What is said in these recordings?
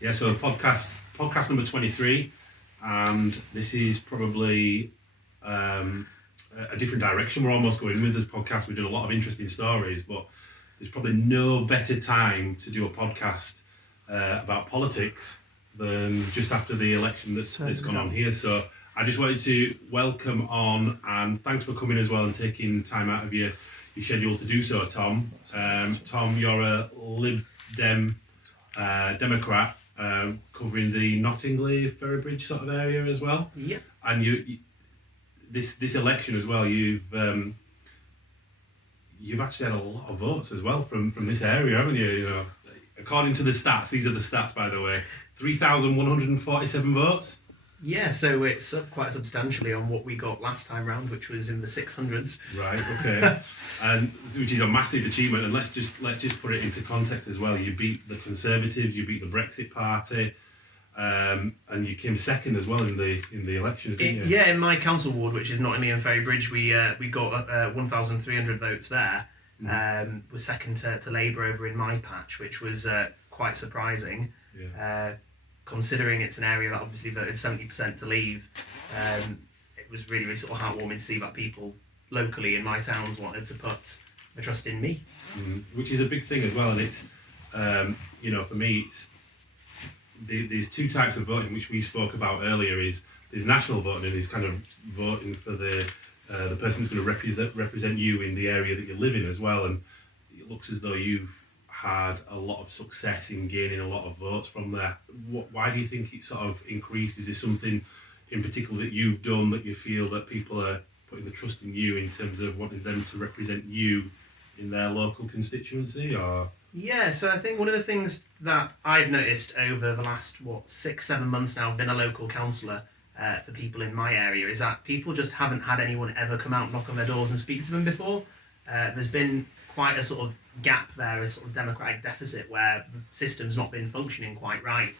Yeah, so podcast number 23, and this is probably a different direction we're almost going with this podcast. We've done a lot of interesting stories, but there's probably no better time to do a podcast about politics than just after the election that's gone on here. So I just wanted to welcome on, and thanks for coming as well and taking time out of your schedule to do so, Tom. Tom, you're a Lib Dem Democrat covering the Nottingley, Ferrybridge sort of area as well. Yeah. And you this election as well, you've actually had a lot of votes as well from this area, haven't you? You know, according to the stats, these are the stats by the way, 3,147 votes. Yeah, so it's up quite substantially on what we got last time round, which was in the 600s. Right, okay. And which is a massive achievement, and let's just put it into context as well. You beat the Conservatives, you beat the Brexit Party, and you came second as well in the elections, didn't you? Yeah, in my council ward, which is Nottingley and Ferrybridge, we got 1,300 votes there. We're second to Labour over in my patch, which was quite surprising. Yeah. Considering it's an area that obviously voted 70% to leave, it was really, really sort of heartwarming to see that people locally in my towns wanted to put a trust in me. Which is a big thing as well, and it's, for me, it's there's two types of voting which we spoke about earlier. There's national voting, and there's kind of voting for the person who's going to represent you in the area that you live in as well, and it looks as though you've had a lot of success in gaining a lot of votes from there. Why do you think it sort of increased? Is there something in particular that you've done that you feel that people are putting the trust in you in terms of wanting them to represent you in their local constituency? Or yeah, so I think one of the things that I've noticed over the last 6-7 months now, I've been a local councillor for people in my area, is that people just haven't had anyone ever come out, knock on their doors and speak to them before. There's been quite a sort of gap there, a sort of democratic deficit where the system's not been functioning quite right.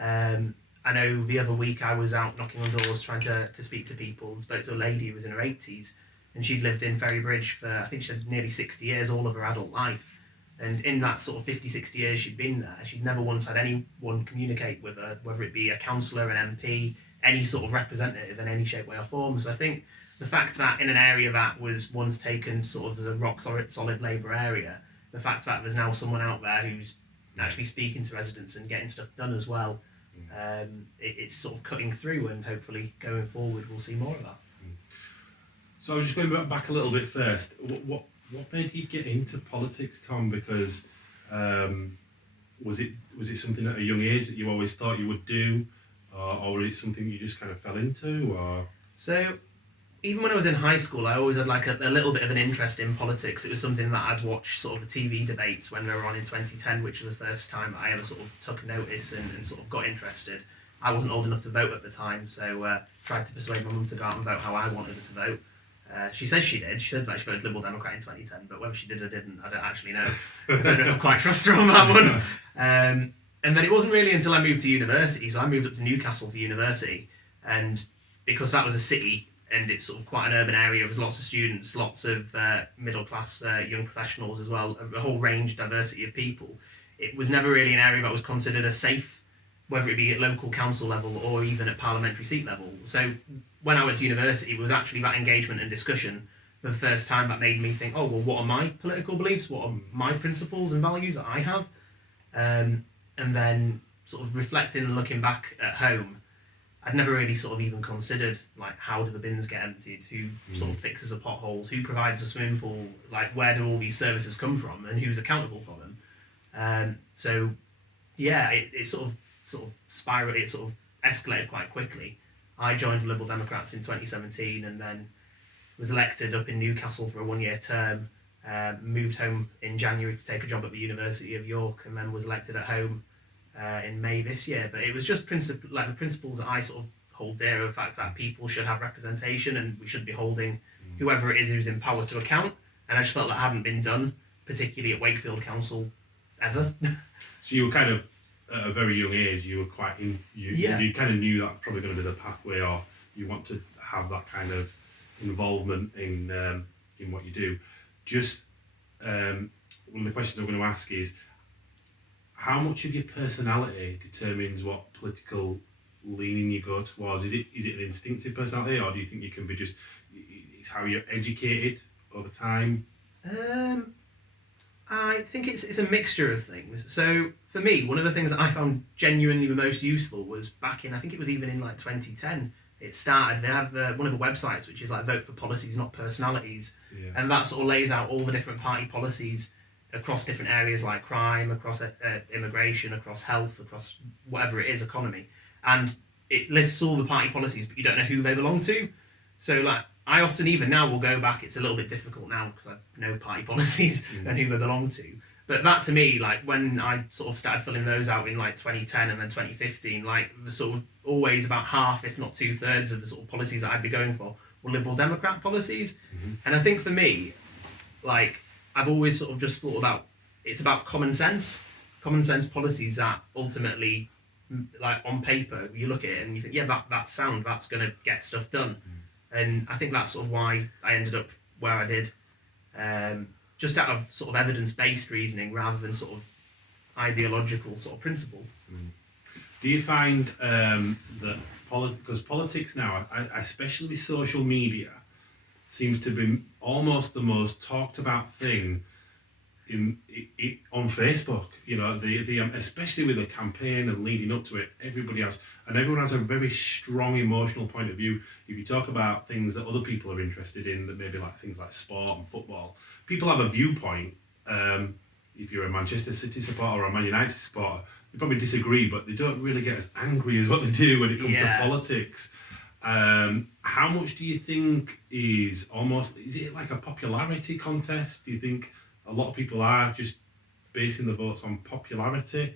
I know the other week I was out knocking on doors trying to speak to people, and spoke to a lady who was in her 80s, and she'd lived in Ferrybridge for, I think she had nearly 60 years, all of her adult life. And in that sort of 50-60 years she'd been there, she'd never once had anyone communicate with her, whether it be a councillor, an MP, any sort of representative in any shape, way or form. So I think the fact that in an area that was once taken sort of as a rock solid Labour area, the fact that there's now someone out there who's actually speaking to residents and getting stuff done as well, it's sort of cutting through, and hopefully going forward we'll see more of that. So I was just going back a little bit first. What made you get into politics, Tom? Because was it something at a young age that you always thought you would do, or was it something you just kind of fell into? Or so even when I was in high school, I always had like a little bit of an interest in politics. It was something that I'd watched sort of the TV debates when they were on in 2010, which was the first time that I ever sort of took notice and sort of got interested. I wasn't old enough to vote at the time, so tried to persuade my mum to go out and vote how I wanted her to vote. She says she did. She said that she voted Liberal Democrat in 2010, but whether she did or didn't, I don't actually know. I don't know if I quite trust her on that one. And then it wasn't really until I moved to university, so I moved up to Newcastle for university, and because that was a city, and it's sort of quite an urban area with lots of students, lots of middle class young professionals as well, a whole range, diversity of people. It was never really an area that was considered a safe, whether it be at local council level or even at parliamentary seat level. So when I went to university, it was actually that engagement and discussion for the first time that made me think, oh, well, what are my political beliefs? What are my principles and values that I have? And then sort of reflecting and looking back at home, I'd never really sort of even considered, like, how do the bins get emptied? Who sort of fixes the potholes? Who provides a swimming pool? Like, where do all these services come from? And who's accountable for them? So, yeah, it sort of spiraled, it sort of escalated quite quickly. I joined the Liberal Democrats in 2017 and then was elected up in Newcastle for a 1-year term, moved home in January to take a job at the University of York, and then was elected at home in May this year. But it was just the principles that I sort of hold dear, of the fact that people should have representation and we should be holding whoever it is who's in power to account. And I just felt that hadn't been done, particularly at Wakefield Council, ever. So you were kind of, at a very young age, you were quite you kind of knew that was probably going to be the pathway, or you want to have that kind of involvement in what you do. Just one of the questions I'm going to ask is, how much of your personality determines what political leaning you go towards? Is it an instinctive personality, or do you think you can be just, it's how you're educated over time? I think it's a mixture of things. So for me, one of the things that I found genuinely the most useful was back in, I think it was even in like 2010, it started, they have one of the websites which is like Vote for Policies Not Personalities, and that sort of lays out all the different party policies across different areas like crime, across immigration, across health, across whatever it is, economy, and it lists all the party policies, but you don't know who they belong to. So like, I often even now will go back, it's a little bit difficult now because I know party policies and who they belong to. But that to me, like when I sort of started filling those out in like 2010 and then 2015, like the sort of always about half, if not 2/3 of the sort of policies that I'd be going for were Liberal Democrat policies. And I think for me, like I've always sort of just thought about, it's about common sense policies that ultimately, like on paper, you look at it and you think, yeah, that's sound, that's going to get stuff done. And I think that's sort of why I ended up where I did, just out of sort of evidence-based reasoning rather than sort of ideological sort of principle. Do you find that, because politics now, especially with social media, seems to be almost the most talked about thing on Facebook, you know, the especially with the campaign and leading up to it, everyone has a very strong emotional point of view. If you talk about things that other people are interested in, that maybe like things like sport and football, people have a viewpoint. If you're a Manchester City supporter or a Man United supporter, you probably disagree, but they don't really get as angry as what they do when it comes to politics. How much do you think is it like a popularity contest? Do you think a lot of people are just basing the votes on popularity,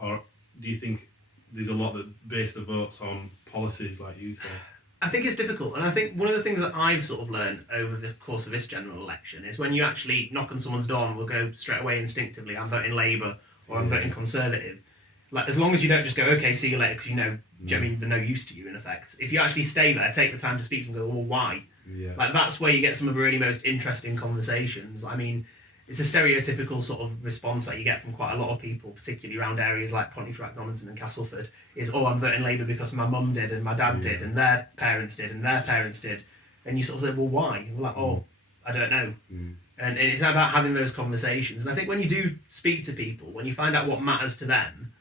or do you think there's a lot that base the votes on policies, like you said? I think it's difficult, and I think one of the things that I've sort of learned over the course of this general election is when you actually knock on someone's door and will go straight away instinctively, I'm voting Labour or I'm voting Conservative. Like, as long as you don't just go, okay, see you later, because you know, do you know what I mean, they're no use to you in effect. If you actually stay there, take the time to speak to them and go, well, why? Like, that's where you get some of the really most interesting conversations. I mean, it's a stereotypical sort of response that you get from quite a lot of people, particularly around areas like Pontefract, Normanton and Castleford, is, oh, I'm voting Labour because my mum did and my dad did and their parents did and their parents did. And you sort of say, well, why? And we're like, oh, I don't know. And it's about having those conversations. And I think when you do speak to people, when you find out what matters to them,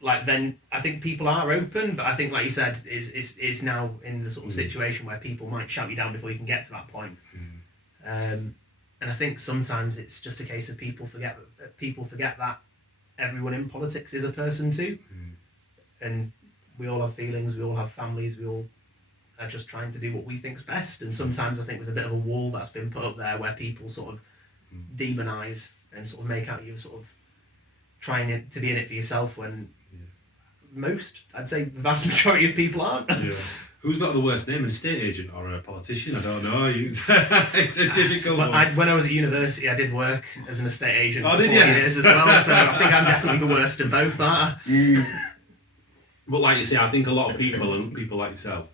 like then I think people are open, but I think, like you said, is now in the sort of situation where people might shout you down before you can get to that point. And I think sometimes it's just a case of people forget that everyone in politics is a person too, and we all have feelings, we all have families, we all are just trying to do what we think's best. And sometimes I think there's a bit of a wall that's been put up there where people sort of demonise and sort of make out you sort of trying to be in it for yourself when most, I'd say the vast majority of people aren't. Who's got the worst name, an estate agent or a politician? I don't know. It's a difficult one. When I was at university, I did work as an estate agent for 4 did you? years as well, so I think I'm definitely the worst of both, aren't I? But like you say, I think a lot of people, and people like yourself,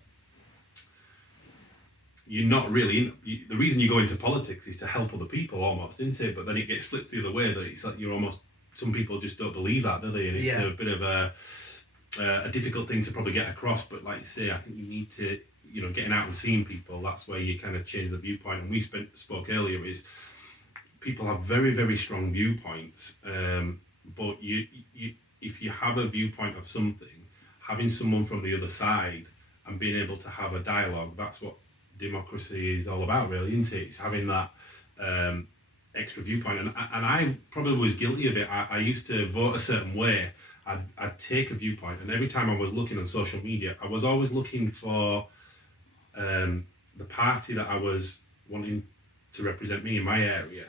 you're not really... the reason you go into politics is to help other people almost, isn't it? But then it gets flipped the other way, that it's like you're almost... Some people just don't believe that, do they? And it's a bit of a difficult thing to probably get across, but like you say, I think you need to, you know, getting out and seeing people, that's where you kind of change the viewpoint. And we spoke earlier, is people have very, very strong viewpoints, but if you have a viewpoint of something, having someone from the other side and being able to have a dialogue, that's what democracy is all about, really, isn't it? It's having that extra viewpoint. And I probably was guilty of it. I used to vote a certain way. I'd take a viewpoint, and every time I was looking on social media, I was always looking for the party that I was wanting to represent me in my area.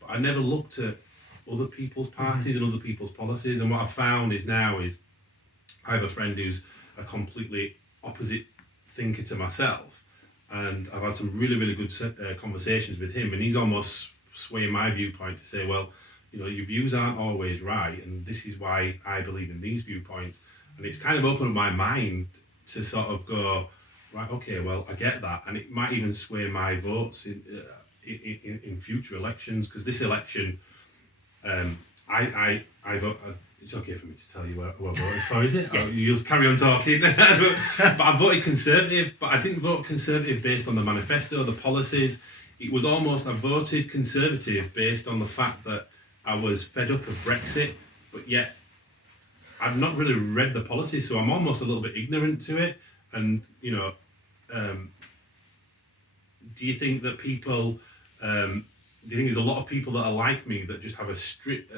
But I never looked at other people's parties and other people's policies. And what I've found is now is I have a friend who's a completely opposite thinker to myself, and I've had some really, really good conversations with him, and he's almost swaying my viewpoint to say, well, you know, your views aren't always right, and this is why I believe in these viewpoints. And it's kind of opened up my mind to sort of go, right, okay, well, I get that, and it might even sway my votes in future elections, because this election, I vote. It's okay for me to tell you who I voted for, is it? Yeah. You'll carry on talking. but I voted Conservative, but I didn't vote Conservative based on the manifesto, the policies. It was almost, I voted Conservative based on the fact that I was fed up of Brexit, but yet I've not really read the policies, so I'm almost a little bit ignorant to it. And, you know, do you think that people... do you think there's a lot of people that are like me that just have a strict,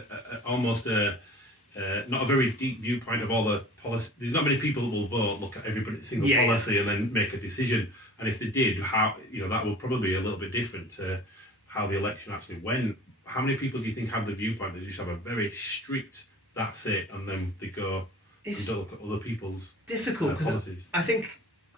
almost not a very deep viewpoint of all the policy? There's not many people that will vote, look at every single policy and then make a decision. And if they did, how, you know, that would probably be a little bit different to how the election actually went. How many people do you think have the viewpoint that just have a very strict, that's it, and then they go and don't look at other people's difficult policies?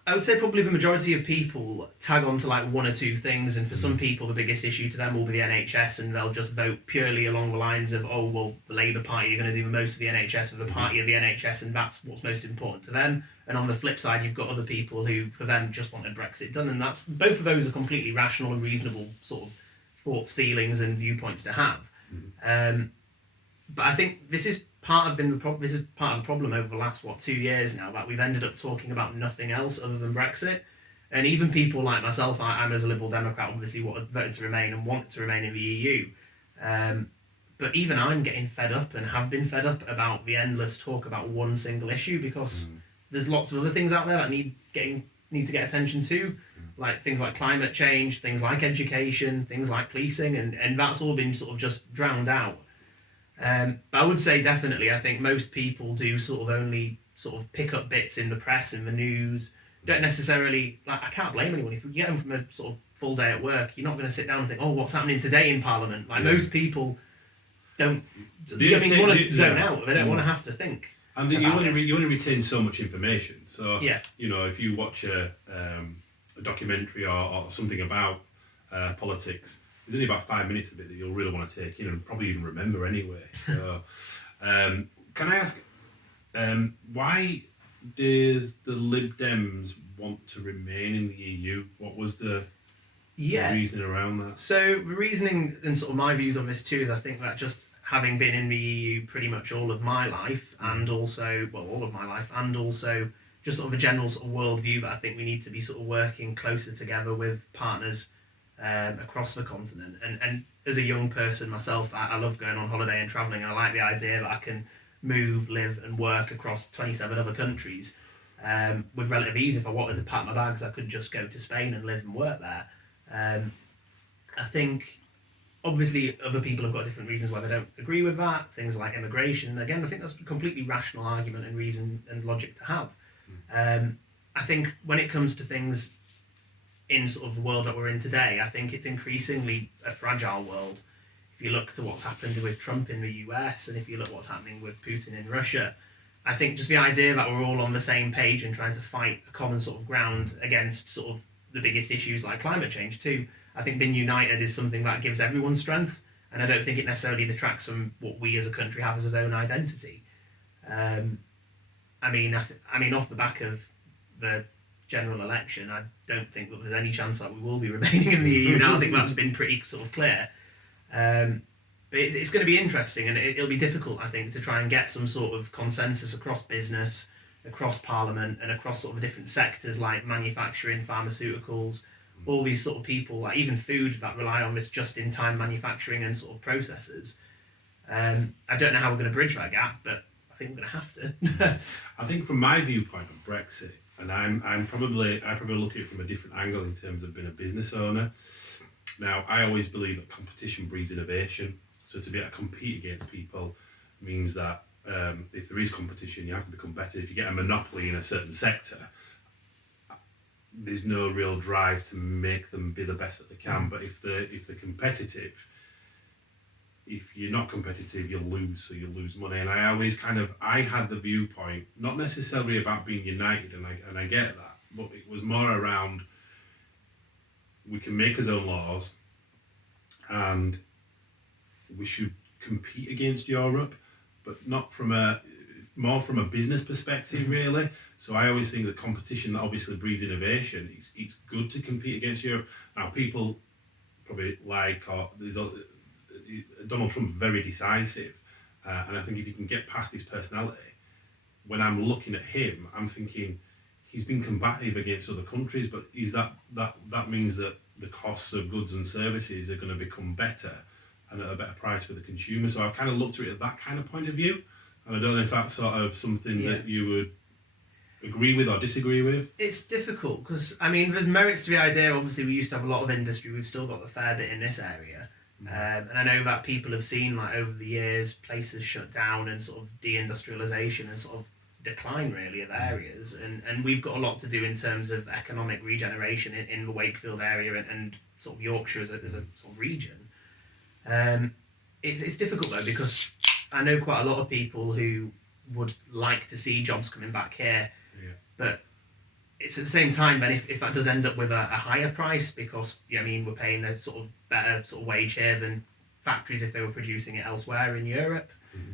I would say probably the majority of people tag on to like one or two things, and for some people the biggest issue to them will be the NHS, and they'll just vote purely along the lines of, oh well, the Labour Party are going to do most of the NHS, or the party of the NHS, and that's what's most important to them. And on the flip side, you've got other people who, for them, just wanted Brexit done, and that's, both of those are completely rational and reasonable sort of thoughts, feelings, and viewpoints to have. But I think this is part of the problem over the last 2 years now, that we've ended up talking about nothing else other than Brexit. And even people like myself, I'm as a Liberal Democrat, obviously voted to remain and want to remain in the EU. But even I'm getting fed up and have been fed up about the endless talk about one single issue, because there's lots of other things out there that need to get attention to, like things like climate change, things like education, things like policing, and that's all been sort of just drowned out. But I would say definitely, I think most people do sort of only sort of pick up bits in the press, in the news. Don't necessarily, like, I can't blame anyone. If you get them from a sort of full day at work, you're not going to sit down and think, oh, what's happening today in Parliament? Like, most people don't, want to zone out. They don't want to have to think. And you only retain so much information. So, you know, if you watch a documentary or something about politics, there's only about 5 minutes of it that you'll really want to take in and probably even remember anyway. So, can I ask, why does the Lib Dems want to remain in the EU? What was the reasoning around that? So the reasoning and sort of my views on this too is, I think that just having been in the EU pretty much all of my life, and also, well, all of my life, and also just sort of a general sort of worldview that I think we need to be sort of working closer together with partners across the continent. And as a young person myself, I love going on holiday and travelling, and I like the idea that I can move, live and work across 27 other countries with relative ease. If I wanted to pack my bags, I could just go to Spain and live and work there. I think obviously other people have got different reasons why they don't agree with that, things like immigration. Again, I think that's a completely rational argument and reason and logic to have. I think when it comes to things in sort of the world that we're in today, I think it's increasingly a fragile world. If you look to what's happened with Trump in the US, and if you look what's happening with Putin in Russia, I think just the idea that we're all on the same page and trying to fight a common sort of ground against sort of the biggest issues like climate change too, I think being united is something that gives everyone strength, and I don't think it necessarily detracts from what we as a country have as its own identity. I mean, off the back of the general election, I don't think that there's any chance that we will be remaining in the EU now. I think that's been pretty sort of clear. But it's going to be interesting, and it'll be difficult, I think, to try and get some sort of consensus across business, across Parliament, and across sort of different sectors like manufacturing, pharmaceuticals, all these sort of people, like even food, that rely on this just-in-time manufacturing and sort of processes. I don't know how we're going to bridge that gap, but I think we're going to have to. I think from my viewpoint of Brexit, and I probably look at it from a different angle in terms of being a business owner. Now, I always believe that competition breeds innovation. So to be able to compete against people means that if there is competition, you have to become better. If you get a monopoly in a certain sector, there's no real drive to make them be the best that they can. But if they're competitive, if you're not competitive, you'll lose, so you'll lose money. And I had the viewpoint, not necessarily about being united, and I get that, but it was more around, we can make our own laws, and we should compete against Europe, but not more from a business perspective, really. So I always think that competition that obviously breeds innovation. It's good to compete against Europe. Now, people probably Donald Trump, very decisive, And I think if you can get past his personality, when I'm looking at him, I'm thinking he's been combative against other countries, but that means that the costs of goods and services are going to become better and at a better price for the consumer. So I've kind of looked at it at that kind of point of view, and I don't know if that's sort of something that you would agree with or disagree with. It's difficult because, I mean, there's merits to the idea. Obviously, we used to have a lot of industry. We've still got a fair bit in this area. And I know that people have seen, like, over the years, places shut down and sort of deindustrialisation and sort of decline, really, of areas. And we've got a lot to do in terms of economic regeneration in the Wakefield area and sort of Yorkshire as a sort of region. It's difficult, though, because I know quite a lot of people who would like to see jobs coming back here. But it's at the same time, then, if that does end up with a higher price, because, I mean, we're paying a sort of better sort of wage here than factories if they were producing it elsewhere in Europe.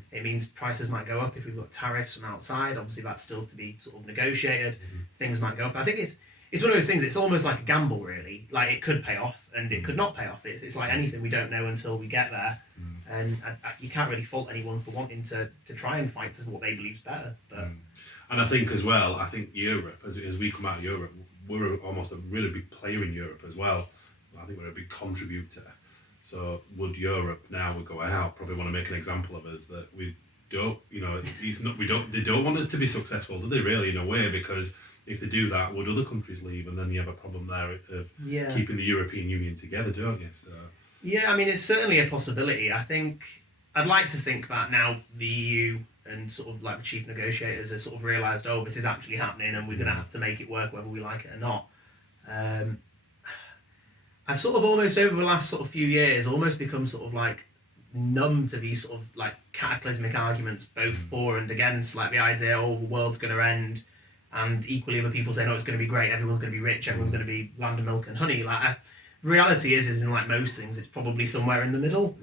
It means prices might go up if we've got tariffs from outside. Obviously, that's still to be sort of negotiated. Things might go up. I think it's one of those things. It's almost like a gamble, really. Like, it could pay off and it could not pay off. It's like anything, we don't know until we get there. And you can't really fault anyone for wanting to try and fight for what they believe is better. But And I think as well, Europe, as we come out of Europe, we're almost a really big player in Europe as well. I think we're a big contributor. So would Europe, now we go out, probably want to make an example of us that we don't, they don't want us to be successful, do they really, in a way? Because if they do that, would other countries leave? And then you have a problem there of keeping the European Union together, don't you? So. Yeah, I mean, it's certainly a possibility. I think, I'd like to think that now the EU and sort of like the chief negotiators have sort of realised, this is actually happening and we're going to have to make it work whether we like it or not. I've sort of almost over the last sort of few years almost become sort of like numb to these sort of like cataclysmic arguments both for and against, like the idea, the world's going to end, and equally other people say, no, it's going to be great, everyone's going to be rich, everyone's going to be land of milk and honey. Like, reality is in like most things, it's probably somewhere in the middle.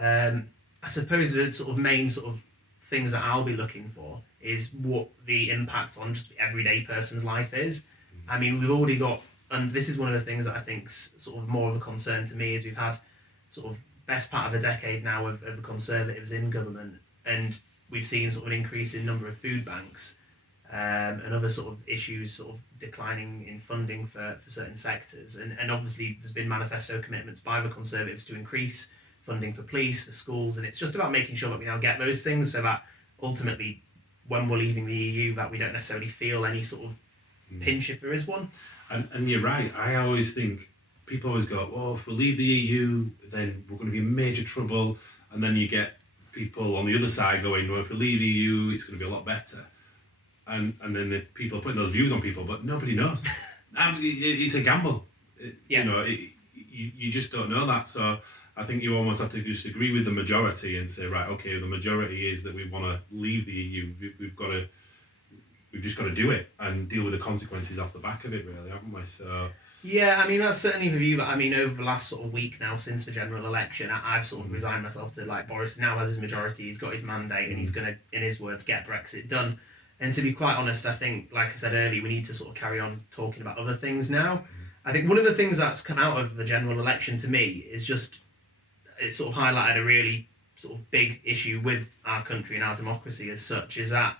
I suppose the sort of main sort of things that I'll be looking for is what the impact on just the everyday person's life is. I mean, we've already got, and this is one of the things that I think's sort of more of a concern to me, is we've had sort of best part of a decade now of the Conservatives in government, and we've seen sort of an increase in number of food banks and other sort of issues sort of declining in funding for certain sectors. And obviously there's been manifesto commitments by the Conservatives to increase funding for police, for schools, and it's just about making sure that we now get those things so that ultimately when we're leaving the EU that we don't necessarily feel any sort of pinch if there is one. And you're right, I always think, people always go, if we leave the EU then we're going to be in major trouble, and then you get people on the other side going, if we leave the EU it's going to be a lot better. And then the people are putting those views on people, but nobody knows. It's a gamble. You just don't know that. So I think you almost have to just agree with the majority and say, right, okay, the majority is that we want to leave the EU. We've just got to do it and deal with the consequences off the back of it, really, haven't we? So. Yeah, I mean, that's certainly the view. But I mean, over the last sort of week now since the general election, I've sort of resigned myself to, like, Boris now has his majority, he's got his mandate, and he's going to, in his words, get Brexit done. And to be quite honest, I think, like I said earlier, we need to sort of carry on talking about other things now. I think one of the things that's come out of the general election to me is just, it sort of highlighted a really sort of big issue with our country and our democracy as such, is that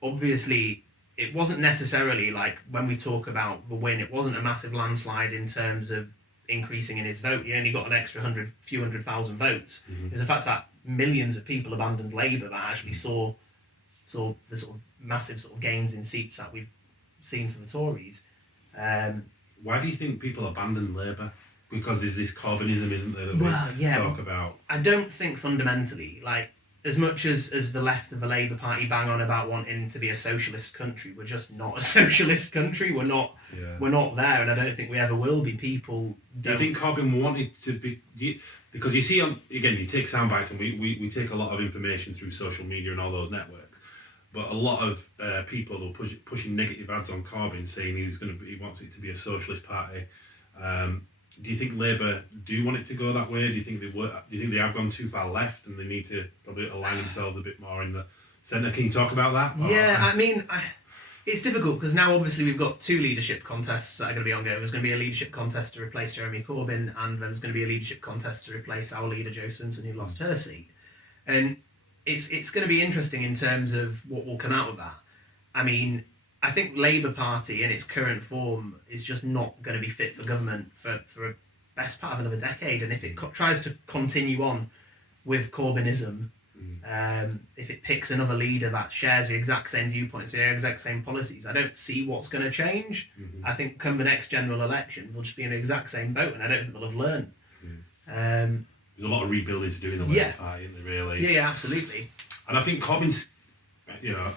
obviously it wasn't necessarily, like, when we talk about the win, it wasn't a massive landslide in terms of increasing in his vote. He only got an extra few hundred thousand votes. It was the fact that millions of people abandoned Labour that actually saw the sort of massive sort of gains in seats that we've seen for the Tories. Why do you think people abandon Labour? Because there's this Corbynism, isn't there, that we talk about? I don't think fundamentally, like, as much as the left of the Labour Party bang on about wanting to be a socialist country, we're just not a socialist country. We're not there, and I don't think we ever will be. People do you think Corbyn wanted to be? Because you see, again, you take sound bites, and we take a lot of information through social media and all those networks, but a lot of people are pushing negative ads on Corbyn, saying he wants it to be a socialist party. Do you think Labour do want it to go that way? Do you think they have gone too far left and they need to probably align themselves a bit more in the centre? Can you talk about that? Yeah, I mean, it's difficult because now obviously we've got two leadership contests that are going to be ongoing. There's going to be a leadership contest to replace Jeremy Corbyn, and there's going to be a leadership contest to replace our leader Jo Swinson, who lost her seat. And it's going to be interesting in terms of what will come out of that. I mean, I think Labour Party in its current form is just not going to be fit for government for a best part of another decade. And if it tries to continue on with Corbynism, if it picks another leader that shares the exact same viewpoints, the exact same policies, I don't see what's going to change. I think come the next general election, we'll just be in the exact same boat, and I don't think they'll have learned. There's a lot of rebuilding to do in the Labour Party, isn't there, really? Yeah, absolutely. And I think Corbyn's, you know,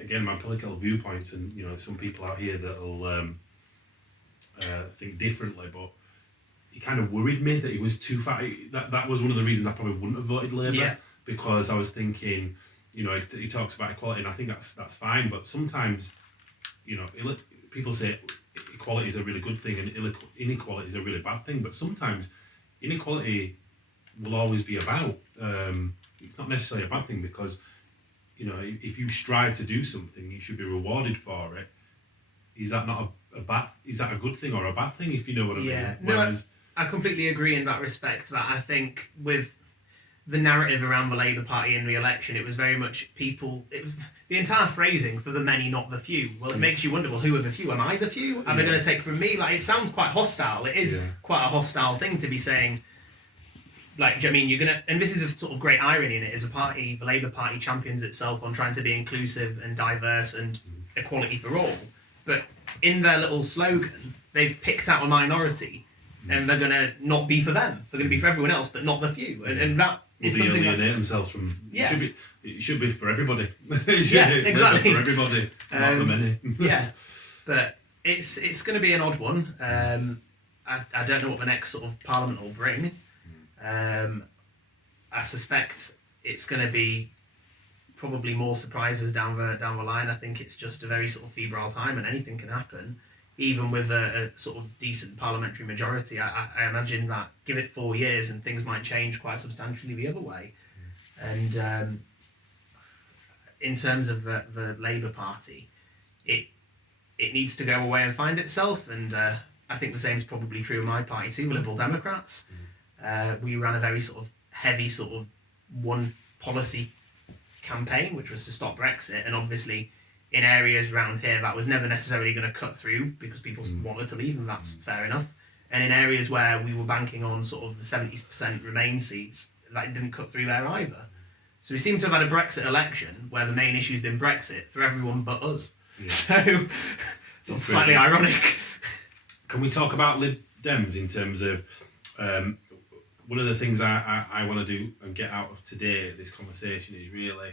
again, my political viewpoints, and you know, some people out here that'll think differently, but he kind of worried me that he was too far. That was one of the reasons I probably wouldn't have voted Labour, because I was thinking, you know, he talks about equality, and I think that's fine, but sometimes, you know, people say equality is a really good thing and inequality is a really bad thing, but sometimes inequality will always be about. It's not necessarily a bad thing, because, you know, if you strive to do something, you should be rewarded for it. Is that not is that a good thing or a bad thing, if you know what I mean? No, I completely agree in that respect. That I think with the narrative around the Labour Party in the election, it was very much it was the entire phrasing for the many, not the few. Well, it makes you wonder, well, who are the few? Am I the few? Are they going to take from me? Like, it sounds quite hostile. It is quite a hostile thing to be saying. Like, I mean, you're going to... And this is a sort of great irony in it, as the Labour Party champions itself on trying to be inclusive and diverse and equality for all. But in their little slogan, they've picked out a minority and they're going to not be for them. They're going to be for everyone else, but not the few. And that is something that... alienate themselves from... Yeah. It should be for everybody. Exactly. For everybody, not for many. Yeah. But it's going to be an odd one. I don't know what the next sort of parliament will bring. I suspect it's going to be probably more surprises down the line. I think it's just a very sort of febrile time, and anything can happen. Even with a sort of decent parliamentary majority, I imagine that give it 4 years and things might change quite substantially the other way. And in terms of the Labour Party, it needs to go away and find itself, and I think the same is probably true of my party too, Liberal Democrats. We ran a very sort of heavy sort of one policy campaign, which was to stop Brexit, and obviously in areas around here that was never necessarily going to cut through because people wanted to leave, and that's fair enough. And in areas where we were banking on sort of the 70% Remain seats, that didn't cut through there either. So we seem to have had a Brexit election where the main issue's been Brexit for everyone but us. Yeah. So sort of slightly ironic. Can we talk about Lib Dems in terms of one of the things I want to do and get out of today, this conversation, is really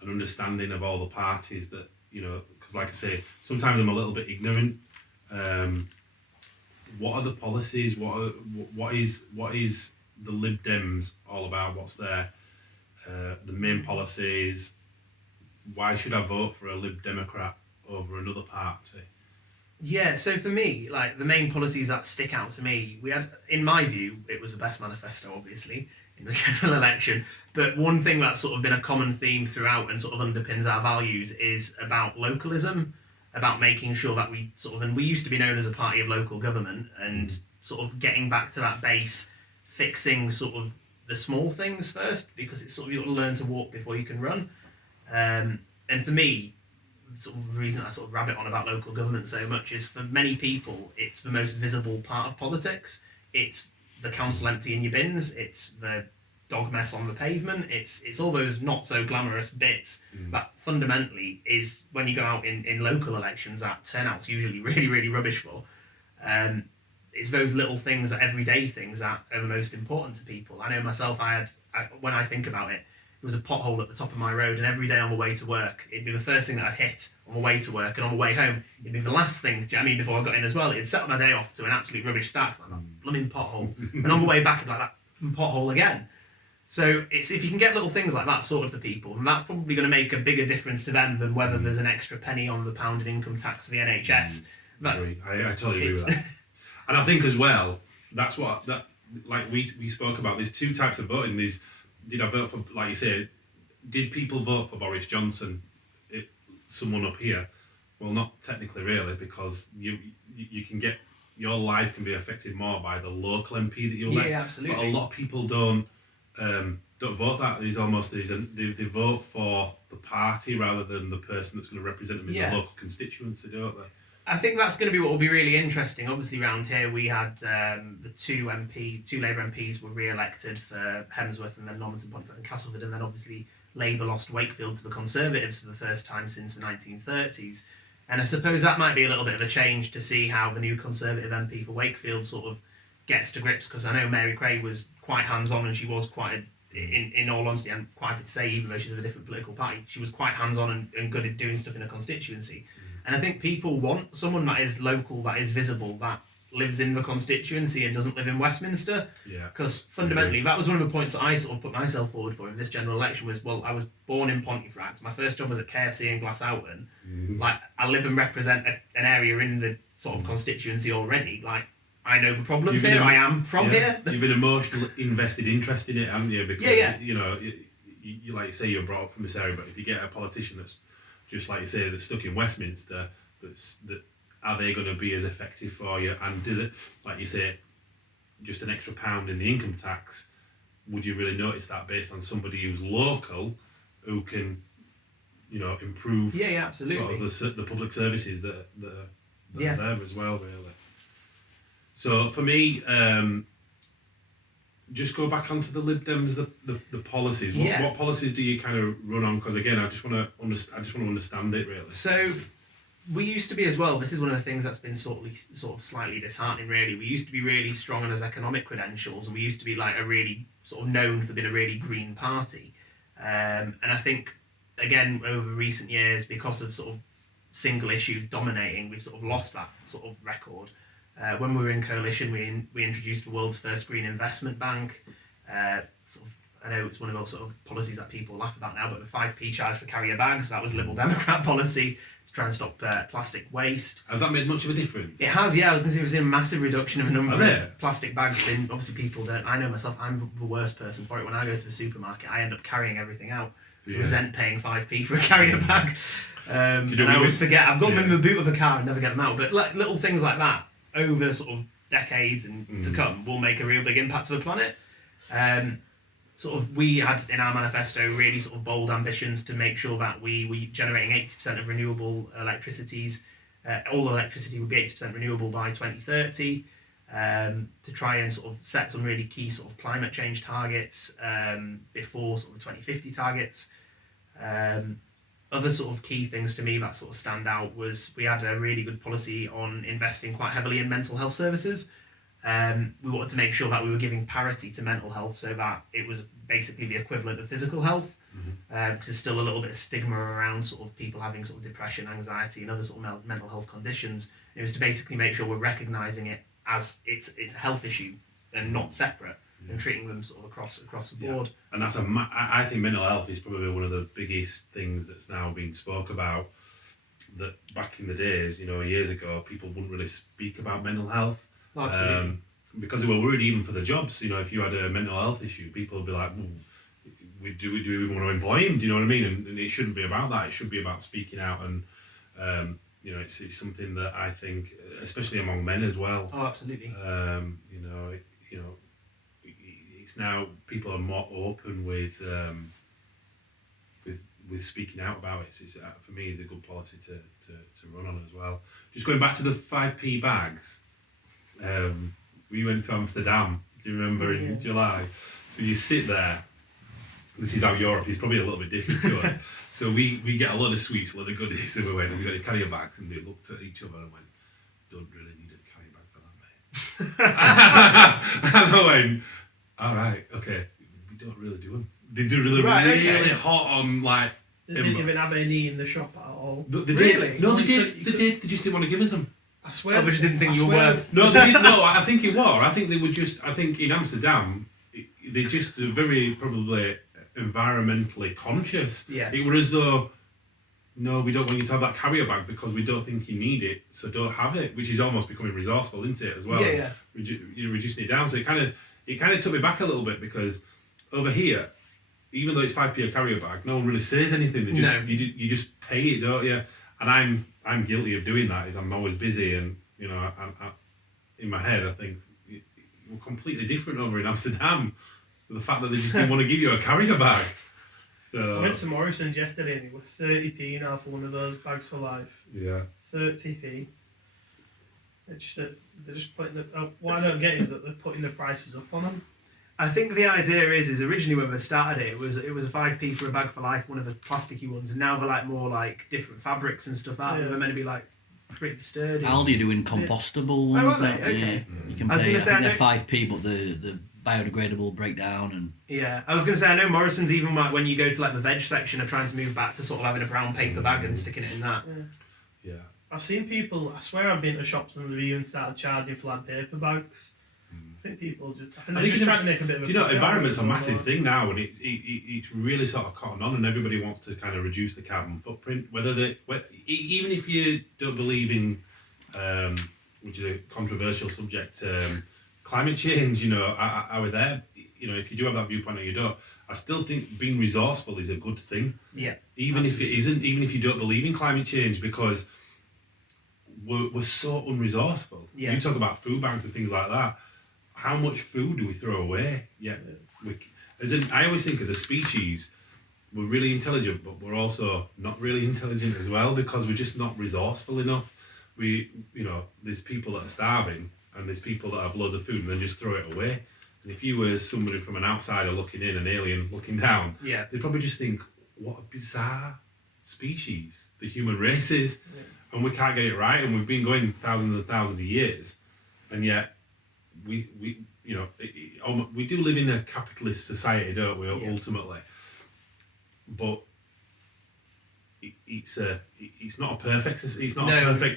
an understanding of all the parties that, you know, because like I say, sometimes I'm a little bit ignorant. What are the policies? What is the Lib Dems all about? What's their the main policies? Why should I vote for a Lib Democrat over another party? Yeah, so for me, like, the main policies that stick out to me, we had, in my view, it was the best manifesto, obviously, in the general election. But one thing that's sort of been a common theme throughout and sort of underpins our values is about localism, about making sure that we sort of, and we used to be known as a party of local government, and sort of getting back to that base, fixing sort of the small things first, because it's sort of, you've got to learn to walk before you can run. And for me, sort of the reason I sort of rabbit on about local government so much is, for many people, it's the most visible part of politics. It's the council emptying your bins, it's the dog mess on the pavement, it's all those not so glamorous bits that fundamentally is, when you go out in local elections, that turnout's usually really, really rubbish for. It's those little things, that everyday things, that are the most important to people. I know myself, when I think about it, there was a pothole at the top of my road, and every day on the way to work, it'd be the first thing that I'd hit on the way to work, and on the way home, it'd be the last thing, do you know what I mean, before I got in as well. It'd set my day off to an absolute rubbish start, like that blooming pothole. And on the way back, it'd be like that pothole again. So it's, if you can get little things like that sorted for people, and that's probably going to make a bigger difference to them than whether there's an extra penny on the pound in income tax for the NHS. I totally agree with that. And I think as well, that's what, that, like we spoke about, there's two types of voting. There's, did I vote for, like you say, did people vote for Boris Johnson, someone up here? Well, not technically really, because you can get, your life can be affected more by the local MP that you elect. Yeah, absolutely. But a lot of people don't don't vote that. They vote for the party rather than the person that's going to represent them in the local constituency, don't they? I think that's going to be what will be really interesting. Obviously, around here we had the two Labour MPs were re-elected for Hemsworth and then Normanton, Pontefract and Castleford, and then obviously Labour lost Wakefield to the Conservatives for the first time since the 1930s. And I suppose that might be a little bit of a change to see how the new Conservative MP for Wakefield sort of gets to grips, because I know Mary Craig was quite hands-on, and she was quite, in all honesty, I'm quite happy to say, even though she's of a different political party, she was quite hands-on and good at doing stuff in a constituency. And I think people want someone that is local, that is visible, that lives in the constituency and doesn't live in Westminster. Yeah. Because fundamentally, that was one of the points that I sort of put myself forward for in this general election was, well, I was born in Pontefract. My first job was at KFC in Glasowton. Like, I live and represent an area in the sort of constituency already. Like, I know the problems here. I am from here. You've been emotionally invested interest in it, haven't you? Because, you know, you like you say, you're brought up from this area, but if you get a politician that's, just like you say, that's stuck in Westminster, that are they going to be as effective for you? And do it, like you say, just an extra £1 in the income tax, would you really notice that based on somebody who's local, who can, you know, improve absolutely. sort of the public services that are there as well, really. So for me, just go back onto the Lib Dems, the policies. What policies do you kind of run on? Because again, I just want to understand it really. So we used to be as well. This is one of the things that's been sort of slightly disheartening. Really, we used to be really strong on his economic credentials, and we used to be like a really sort of known for being a really green party. And I think again over recent years, because of sort of single issues dominating, we've sort of lost that sort of record. When we were in coalition, we introduced the world's first green investment bank. Sort of, I know it's one of those sort of policies that people laugh about now, but the 5p charge for carrier bags, that was Liberal Democrat policy to try and stop plastic waste. Has that made much of a difference? It has, yeah. I was going to say we've seen a massive reduction of a number of plastic bags. Obviously, people don't. I know myself, I'm the worst person for it. When I go to the supermarket, I end up carrying everything out. I resent paying 5p for a carrier bag. And I always forget. I've got them in the boot of a car and never get them out. But like little things like that, over sort of decades and to come, will make a real big impact to the planet. Sort of, we had in our manifesto really sort of bold ambitions to make sure that we generating 80% of renewable electricities. All electricity would be 80% renewable by 2030. To try and sort of set some really key sort of climate change targets before sort of the 2050 targets. Other sort of key things to me that sort of stand out was we had a really good policy on investing quite heavily in mental health services. We wanted to make sure that we were giving parity to mental health so that it was basically the equivalent of physical health. Because there's still a little bit of stigma around sort of people having sort of depression, anxiety and other sort of mental health conditions. It was to basically make sure we're recognising it as it's a health issue and not separate, and treating them sort of across the board. And that's I think mental health is probably one of the biggest things that's now being spoke about. That back in the days, you know, years ago, people wouldn't really speak about mental health. Absolutely. Because they were worried even for the jobs. You know, if you had a mental health issue, people would be like, do we even want to employ him? Do you know what I mean? And it shouldn't be about that. It should be about speaking out. And you know, it's something that I think, especially among men as well. Oh, absolutely. It's now people are more open with speaking out about it. So it's, for me, it's a good policy to run on as well. Just going back to the 5p bags. We went to Amsterdam, do you remember, in July? So you sit there. This is how Europe is probably a little bit different to us. So we get a lot of sweets, a lot of goodies, and we went and we got the carrier bags, and they looked at each other and went, "Don't really need a carrier bag for that, mate." And I went, "All right, okay, we don't really do them. They do really hot on like." They didn't even have any in the shop at all. They did. No, they did. They just didn't want to give us them. I swear. Oh, but you didn't think you were worth. No, they didn't. No, I think it was. I think they were just. I think in Amsterdam, they're very probably environmentally conscious. Yeah. It was as though, no, we don't want you to have that carrier bag because we don't think you need it, so don't have it. Which is almost becoming resourceful, isn't it? As well. Yeah. You're reducing it down. So it kind of took me back a little bit because over here, even though it's 5p a carrier bag, no one really says anything. They just you just pay it, don't you? And I'm guilty of doing that. Is I'm always busy, and you know, I in my head I think we're completely different over in Amsterdam. the fact that they just didn't want to give you a carrier bag. I So went to Morrison's yesterday and it was 30p now for one of those bags for life. yeah, 30p. It's that they're just putting the. What I don't get is that they're putting the prices up on them. I think the idea is originally when we started it was a 5p for a bag for life, one of the plasticky ones, and now they're like more like different fabrics and stuff like that. Yeah. They're meant to be like pretty sturdy. Aldi are doing compostable ones. Oh, are they? that- Okay. Yeah, you can I was pay. gonna I say, I think they're know- 5p, but the biodegradable breakdown and Yeah, I was going to say, I know Morrison's even like when you go to like the veg section are trying to move back to sort of having a brown paper bag and sticking it in that. Yeah. yeah. I've seen people. I swear I've been to shops and they've even started charging for like paper bags. I think people just. I think they're just trying to make a bit of a. You know, profit environment's a out of it. massive thing now, and it's really sort of cotton on, and everybody wants to kind of reduce the carbon footprint. Even if you don't believe in, which is a controversial subject, climate change. You know, are we there? You know, if you do have that viewpoint or you don't, I still think being resourceful is a good thing. Yeah. Even if it isn't, even if you don't believe in climate change, because we're so unresourceful. Yeah. You talk about food banks and things like that. How much food do we throw away? Yeah. I always think as a species, we're really intelligent, but we're also not really intelligent as well because we're just not resourceful enough. There's people that are starving and there's people that have loads of food and then just throw it away. And if you were somebody from an outsider looking in, an alien looking down, Yeah. they'd probably just think, what a bizarre species the human race is. Yeah. And we can't get it right, and we've been going thousands and thousands of years, and yet we do live in a capitalist society, don't we? Yeah. Ultimately, but it's not a perfect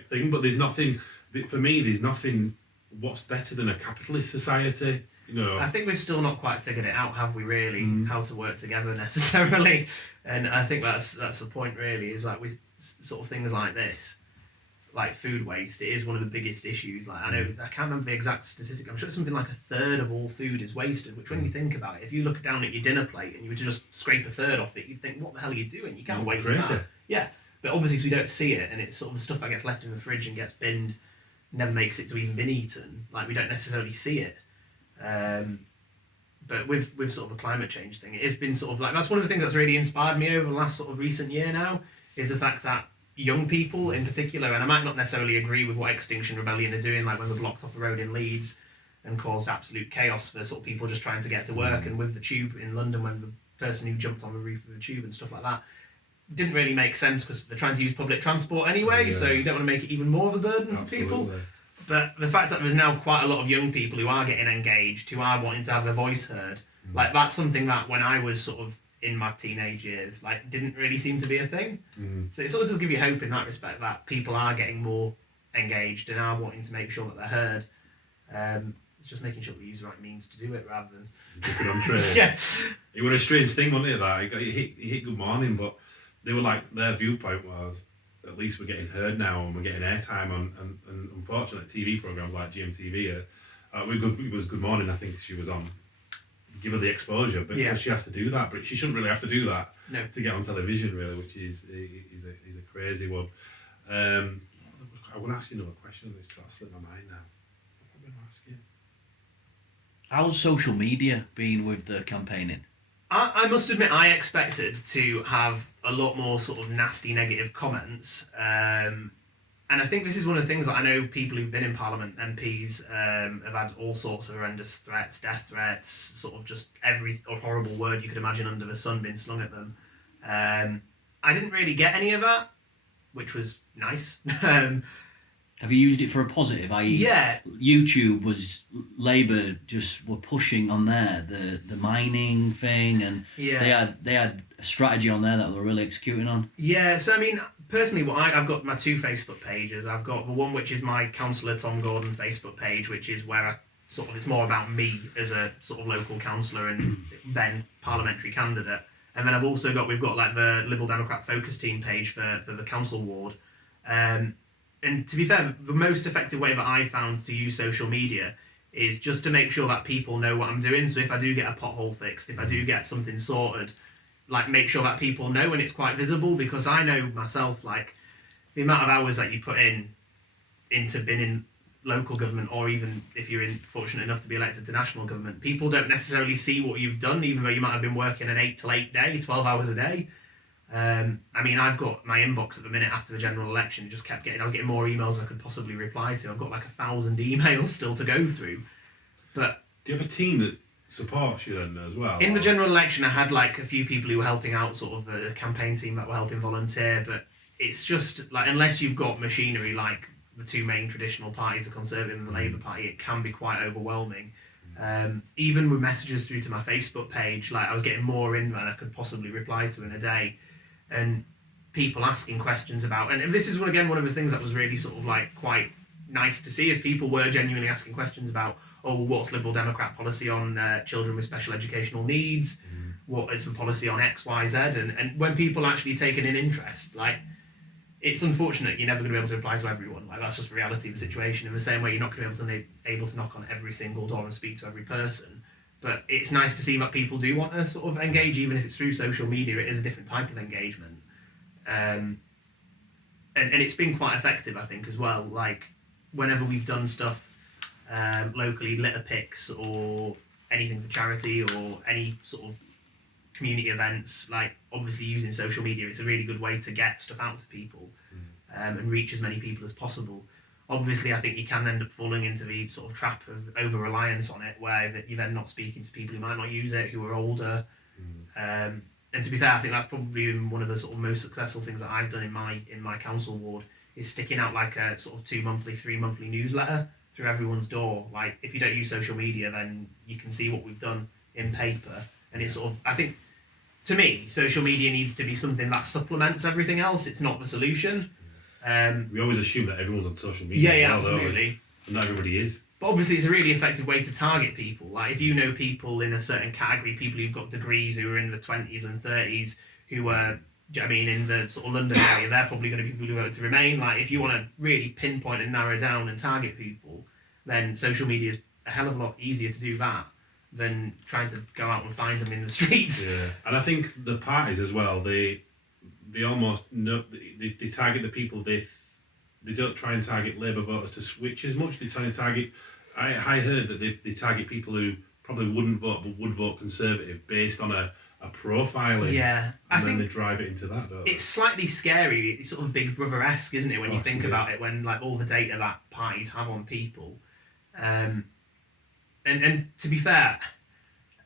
thing. But there's nothing for me. There's nothing. What's better than a capitalist society? You know. I think we've still not quite figured it out, have we? Really, how to work together necessarily, and I think that's the point. Really, is like with sort of things like this. Like food waste, it is one of the biggest issues. Like I can't remember the exact statistic. I'm sure it's something like a third of all food is wasted. Which, when you think about it, if you look down at your dinner plate and you were to just scrape a third off it, you'd think, "What the hell are you doing? You can't waste crazy. that." Yeah, but obviously, 'cause we don't see it, and it's sort of stuff that gets left in the fridge and gets binned, never makes it to even been eaten. Like we don't necessarily see it. But with sort of a climate change thing, it's been sort of like that's one of the things that's really inspired me over the last sort of recent year now is the fact that young people in particular, and I might not necessarily agree with what Extinction Rebellion are doing, like when they blocked off the road in Leeds and caused absolute chaos for sort of people just trying to get to work, and with the tube in London when the person who jumped on the roof of the tube and stuff like that didn't really make sense because they're trying to use public transport anyway, so you don't want to make it even more of a burden for people. But the fact that there's now quite a lot of young people who are getting engaged, who are wanting to have their voice heard, like that's something that when I was sort of in my teenage years, like didn't really seem to be a thing. So it sort of does give you hope in that respect that people are getting more engaged and are wanting to make sure that they're heard. It's just making sure we use the right means to do it rather than Looking on trains. yeah. It was a strange thing, wasn't it? That it hit Good Morning, but they were like their viewpoint was at least we're getting heard now and we're getting airtime on, and unfortunately TV programs like GMTV it was Good Morning. I think she was on. Give her the exposure, but Yeah. she has to do that. But she shouldn't really have to do that No. to get on television, really, which is a crazy one. I want to ask you another question. It's sort of slipped my mind now. What am I asking? how's social media been with the campaigning? I must admit, I expected to have a lot more sort of nasty negative comments. And I think this is one of the things that I know people who've been in Parliament, MPs, have had all sorts of horrendous threats, death threats, sort of just every horrible word you could imagine under the sun being slung at them. I didn't really get any of that, which was nice. Have you used it for a positive? I.e., Yeah. YouTube was Labour just were pushing on there the mining thing, and Yeah. they had a strategy on there that they were really executing on. Yeah, so I mean, personally, I've got my two Facebook pages. I've got the one which is my Councillor Tom Gordon Facebook page, which is where I sort of it's more about me as a sort of local councillor and then parliamentary candidate. And then we've got like the Liberal Democrat focus team page for the council ward. And to be fair, the most effective way that I found to use social media is just to make sure that people know what I'm doing. So if I do get a pothole fixed, if I do get something sorted, like make sure that people know and it's quite visible, because I know myself, like the amount of hours that you put into binning local government, or even if you're fortunate enough to be elected to national government, people don't necessarily see what you've done, even though you might have been working an 8 to 8 day, 12 hours a day. I mean, I've got my inbox at the minute after the general election, just kept getting, I was getting more emails than I could possibly reply to. I've got like 1,000 emails still to go through. But do you have a team that supports you then as well? In the general election, I had like a few people who were helping out, sort of a campaign team that were helping volunteer, but it's just like, unless you've got machinery like the two main traditional parties, the Conservative and the Labour Party, it can be quite overwhelming. Even with messages through to my Facebook page, like I was getting more in than I could possibly reply to in a day, and people asking questions about, and this is one of the things that was really sort of like quite nice to see, is people were genuinely asking questions about, oh, what's Liberal Democrat policy on children with special educational needs? What is the policy on X, Y, Z? And when people actually take an interest, like, it's unfortunate you're never going to be able to reply to everyone. Like, that's just the reality of the situation. In the same way, you're not going to be able to knock on every single door and speak to every person. But it's nice to see that people do want to sort of engage, even if it's through social media. It is a different type of engagement. And it's been quite effective, I think, as well. Like, whenever we've done stuff locally, litter picks or anything for charity or any sort of community events, like obviously using social media, it's a really good way to get stuff out to people and reach as many people as possible. Obviously, I think you can end up falling into the sort of trap of over-reliance on it, where you're then not speaking to people who might not use it, who are older. And to be fair, I think that's probably been one of the sort of most successful things that I've done in my council ward, is sticking out like a sort of 2 monthly, 3 monthly newsletter through everyone's door. Like, if you don't use social media, then you can see what we've done in paper. And it's sort of, I think, to me, social media needs to be something that supplements everything else. It's not the solution. We always assume that everyone's on social media. Yeah, absolutely. And not everybody is. But obviously, it's a really effective way to target people. Like, if you know people in a certain category, people who've got degrees, who are in the 20s and 30s, who are, in the sort of London area, they're probably going to be people who vote to Remain. Like, if you want to really pinpoint and narrow down and target people, then social media is a hell of a lot easier to do that than trying to go out and find them in the streets. Yeah, and I think the parties as well, they almost know, they target the people, they don't try and target Labour voters to switch as much. They try and target, I heard that they target people who probably wouldn't vote but would vote Conservative based on a profiling. Yeah, and then they drive it into that, don't they? It's slightly scary. It's sort of Big Brother-esque, isn't it, when you think yeah. about it, when like all the data that parties have on people. And to be fair,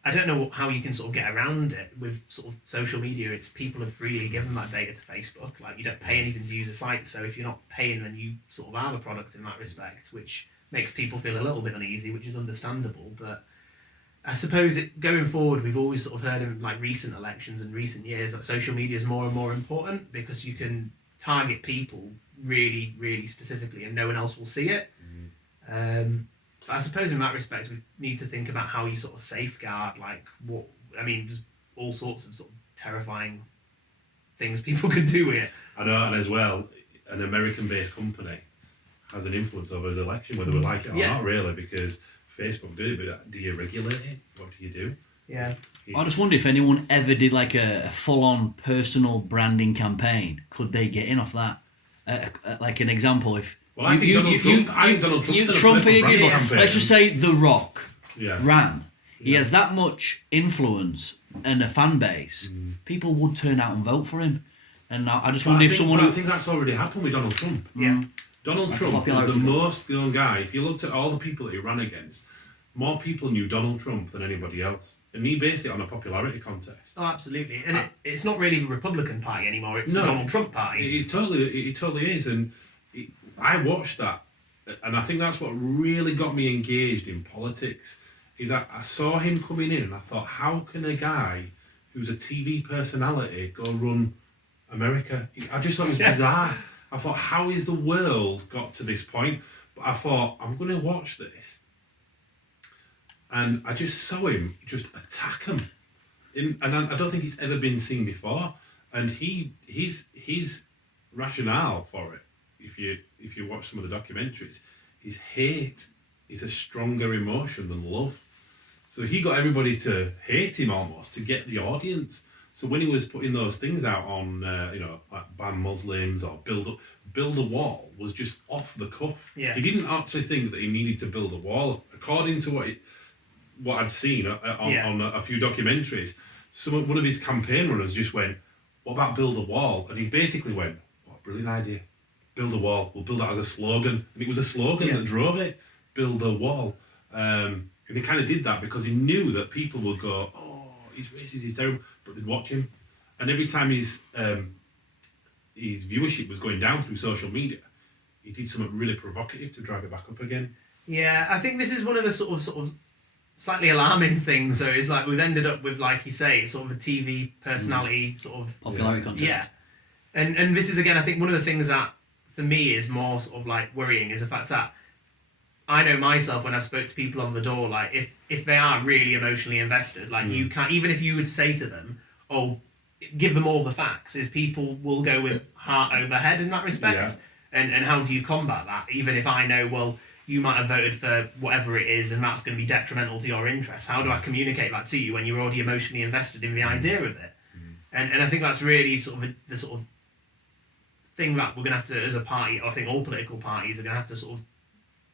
I don't know how you can sort of get around it with sort of social media. It's people have freely given that data to Facebook. Like, you don't pay anything to use a site, so if you're not paying, then you sort of are the product in that respect, which makes people feel a little bit uneasy, which is understandable. But I suppose going forward, we've always sort of heard in like recent elections and recent years that social media is more and more important, because you can target people really, really specifically and no one else will see it. I suppose in that respect, we need to think about how you sort of safeguard, like, there's all sorts of sort of terrifying things people could do with it. I know, and as well, an American-based company has an influence over the election, whether we like it or not, really, because Facebook do it, but do you regulate it? What do you do? Yeah. I just wonder if anyone ever did like a full-on personal branding campaign. Could they get in off that? Like an example, if... Well, I think Donald Trump let's just say The Rock Yeah. ran. He Yeah. has that much influence and a fan base. People would turn out and vote for him. And I just wonder if someone... I think that's already happened with Donald Trump. Yeah. Donald Like Trump was the popularity. most known guy. If you looked at all the people that he ran against, more people knew Donald Trump than anybody else. And he based it on a popularity contest. Oh, absolutely. And it's not really the Republican Party anymore, it's the No. Donald Trump Party. It totally is. And I watched that. And I think that's what really got me engaged in politics. Is I saw him coming in and I thought, how can a guy who's a TV personality go run America? I just thought it was bizarre. I thought, how is the world got to this point? But I thought, I'm going to watch this. And I just saw him just attack him. And I don't think it's ever been seen before. And his rationale for it, if you watch some of the documentaries, is hate is a stronger emotion than love. So he got everybody to hate him almost, to get the audience. So when he was putting those things out on, like ban Muslims or build a wall, was just off the cuff. Yeah. He didn't actually think that he needed to build a wall. According to what I'd seen on a few documentaries, one of his campaign runners just went, "What about build a wall?" And he basically went, "What a brilliant idea. Build a wall. We'll build that as a slogan." And it was a slogan that drove it. Build a wall. And he kind of did that because he knew that people would go, "Oh, he's racist, he's terrible," but they'd watch him. And every time his viewership was going down through social media, he did something really provocative to drive it back up again. Yeah, I think this is one of the sort of slightly alarming things. So it's like we've ended up with, like you say, it's sort of a TV personality sort of popularity contest. Yeah, and this is again, I think one of the things that for me is more sort of like worrying is the fact that I know myself when I've spoke to people on the door, like if they are really emotionally invested, like you can't, even if you would say to them, "Oh, give them all the facts," is people will go with heart over head in that respect. And how do you combat that? Even if I know, well, you might have voted for whatever it is and that's going to be detrimental to your interests. How do I communicate that to you when you're already emotionally invested in the idea of it? And I think that's really sort of the sort of thing that we're going to have to, as a party, I think all political parties are going to have to sort of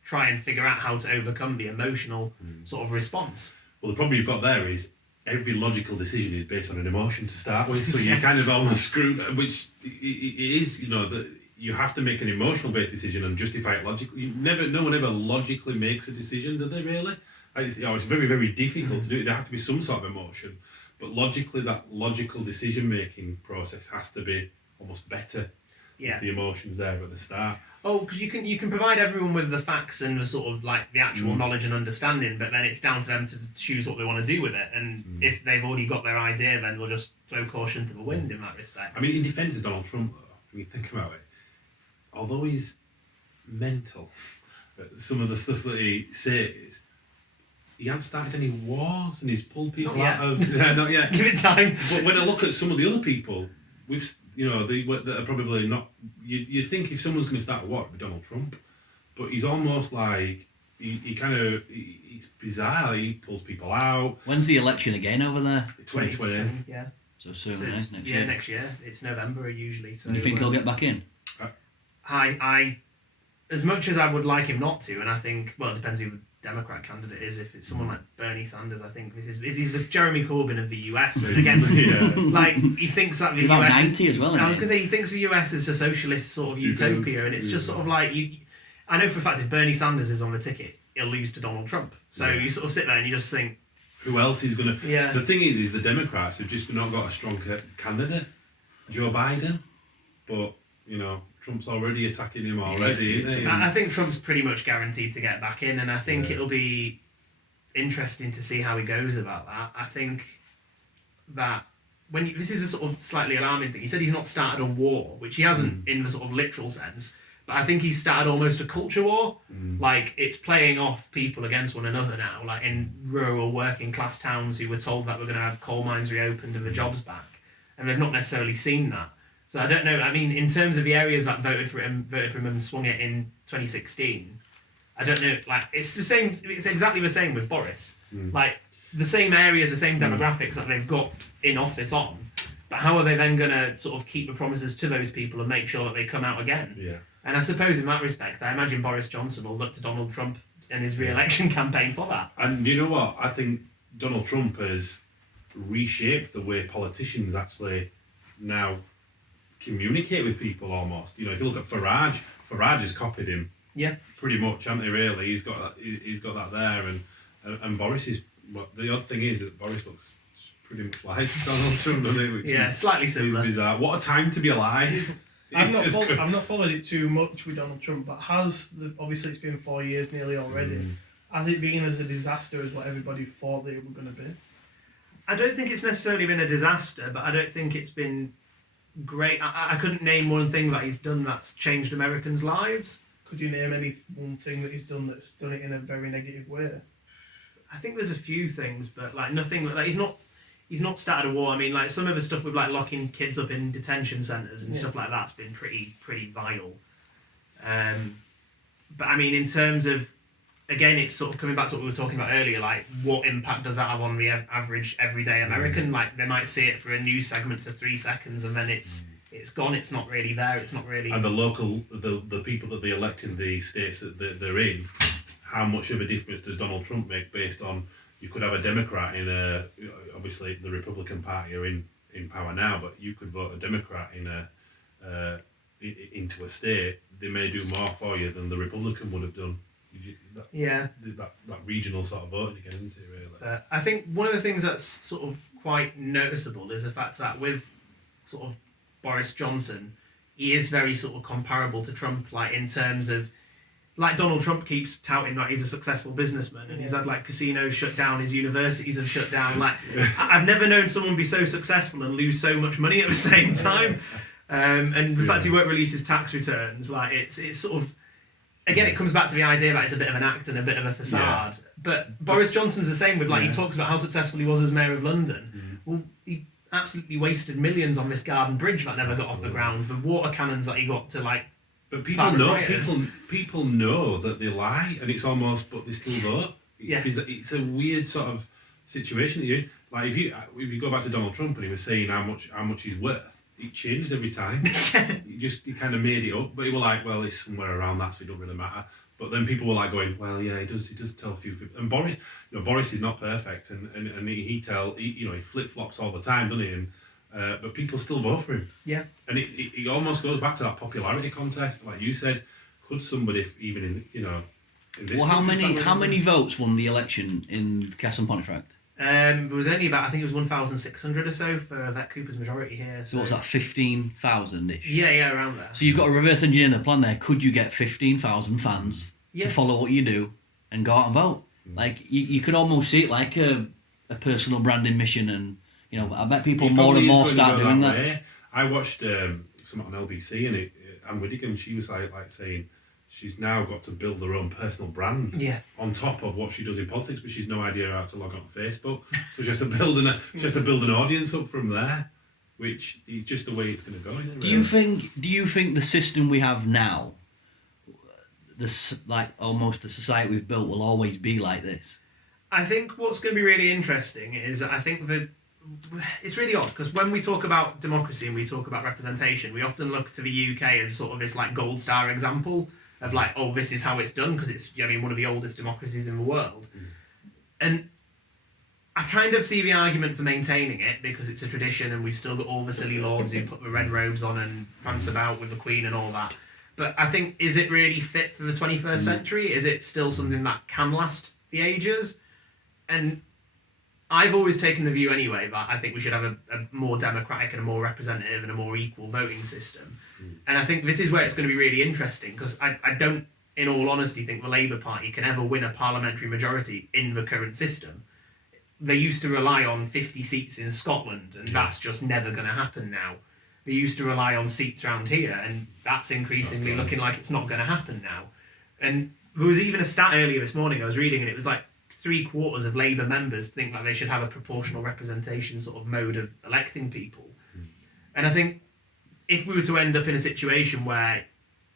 try and figure out how to overcome the emotional sort of response. Well, the problem you've got there is every logical decision is based on an emotion to start with, so you kind of almost screw, which it is, that you have to make an emotional based decision and justify it logically. No one ever logically makes a decision, do they really? It's very, very difficult to do it. There has to be some sort of emotion, but logically that logical decision making process has to be almost better if the emotion's there at the start. Oh, because you can provide everyone with the facts and the sort of like the actual knowledge and understanding, but then it's down to them to choose what they want to do with it. And if they've already got their idea, then they'll just throw caution to the wind in that respect. I mean, in defence of Donald Trump, though, when you think about it, although he's mental, some of the stuff that he says, he hasn't started any wars and he's pulled people out of... not yet. Give it time. But when I look at some of the other people, that are probably not... You'd think if someone's going to start a war, it'd be Donald Trump. But he's almost like... He's bizarre. He pulls people out. When's the election again over there? 2020. Yeah. So soon, Next year. Yeah, next year. It's November usually. So Do you think he'll get back in? I, as much as I would like him not to, and I think, well, it depends who the Democrat candidate is. If it's someone like Bernie Sanders, I think he's the Jeremy Corbyn of the US. Again, like he thinks that the He's US about 90 as well. I was going to say he thinks the US is a socialist sort of utopia, and it's just sort of like I know for a fact if Bernie Sanders is on the ticket, he'll lose to Donald Trump. So you sort of sit there and you just think, who else is going to... Yeah. The thing is the Democrats have just not got a strong candidate. Joe Biden, but Trump's already attacking him already, isn't he? I think Trump's pretty much guaranteed to get back in, and I think it'll be interesting to see how he goes about that. I think that this is a sort of slightly alarming thing. He said he's not started a war, which he hasn't in the sort of literal sense, but I think he's started almost a culture war. Like, it's playing off people against one another now, like in rural working class towns who were told that we're going to have coal mines reopened and the jobs back, and they've not necessarily seen that. So I don't know. I mean, in terms of the areas that voted for him and swung it in 2016, I don't know. Like, it's the same. It's exactly the same with Boris. Like, the same areas, the same demographics that they've got in office on. But how are they then going to sort of keep the promises to those people and make sure that they come out again? Yeah. And I suppose in that respect, I imagine Boris Johnson will look to Donald Trump and his re-election campaign for that. And you know what? I think Donald Trump has reshaped the way politicians actually now communicate with people almost. If you look at Farage has copied him. Yeah. Pretty much, hasn't he, really? He's got that there, and Boris is... Well, the odd thing is that Boris looks pretty much like Donald Trump, doesn't he? Which is slightly similar. Bizarre. What a time to be alive. I've not followed it too much with Donald Trump, but obviously it's been 4 years nearly already. Has it been as a disaster as what everybody thought that it was going to be? I don't think it's necessarily been a disaster, but I don't think it's been great. I couldn't name one thing that he's done that's changed Americans' lives. Could you name any one thing that he's done that's done it in a very negative way? I think there's a few things, but like nothing like he's not started a war. I mean, like some of the stuff with like locking kids up in detention centres and stuff like that's been pretty vile. But I mean, in terms of again, it's sort of coming back to what we were talking about earlier, like what impact does that have on the average everyday American? Like they might see it for a news segment for 3 seconds and then it's gone. It's not really there. It's not really. And the people that they elect in the states that they're in, how much of a difference does Donald Trump make based on? You could have a Democrat in obviously the Republican Party are in power now, but you could vote a Democrat into a state. They may do more for you than the Republican would have done. That regional sort of voting again, isn't it, really? I think one of the things that's sort of quite noticeable is the fact that with sort of Boris Johnson, he is very sort of comparable to Trump, like in terms of, like Donald Trump keeps touting like he's a successful businessman and he's had like casinos shut down, his universities have shut down. Like I've never known someone be so successful and lose so much money at the same time. And the fact he won't release his tax returns, like it's sort of, again, it comes back to the idea that it's a bit of an act and a bit of a facade. But Boris Johnson's the same with he talks about how successful he was as mayor of London. Well, he absolutely wasted millions on this garden bridge that never got off the ground, the water cannons that he got to like. But people know that they lie, and it's almost, but they still vote. It's a weird sort of situation that you're in. Like if you go back to Donald Trump and he was saying how much he's worth, it changed every time. he kind of made it up, but he was like, well, it's somewhere around that, so it don't really matter. But then people were like going, well, yeah, he does tell a few. And Boris is not perfect, and he flip flops all the time, doesn't he? And but people still vote for him. Yeah. And it almost goes back to that popularity contest, like you said. Could somebody in this? Well, how many votes won the election in Castle Pontefract? There was only about, I think it was 1,600 or so for Vet Cooper's majority here. So what's that, 15,000-ish? Yeah, around there. So you've got to reverse engineer the plan there. Could you get 15,000 fans to follow what you do and go out and vote? Like you could almost see it like a personal branding mission, and I bet people more and more start doing that. Way. I watched something on LBC and Anne Widdicombe, she was like saying she's now got to build her own personal brand on top of what she does in politics, but she's no idea how to log on to Facebook. So she has to build an audience up from there, which is just the way it's going to go. Isn't it, really? Do you think the system we have now, almost the society we've built, will always be like this? I think what's going to be really interesting is I think that it's really odd because when we talk about democracy and we talk about representation, we often look to the UK as sort of this like gold star example of like, oh, this is how it's done because it's one of the oldest democracies in the world. And I kind of see the argument for maintaining it because it's a tradition and we've still got all the silly lords who put the red robes on and prance about with the Queen and all that. But I think, is it really fit for the 21st century? Is it still something that can last the ages? And I've always taken the view anyway that I think we should have a more democratic and a more representative and a more equal voting system. And I think this is where it's going to be really interesting because I don't, in all honesty, think the Labour Party can ever win a parliamentary majority in the current system. They used to rely on 50 seats in Scotland and that's just never going to happen now. They used to rely on seats around here and that's increasingly looking like it's not going to happen now. And there was even a stat earlier this morning I was reading and it was like 3/4 of Labour members think that they should have a proportional representation sort of mode of electing people. And I think if we were to end up in a situation where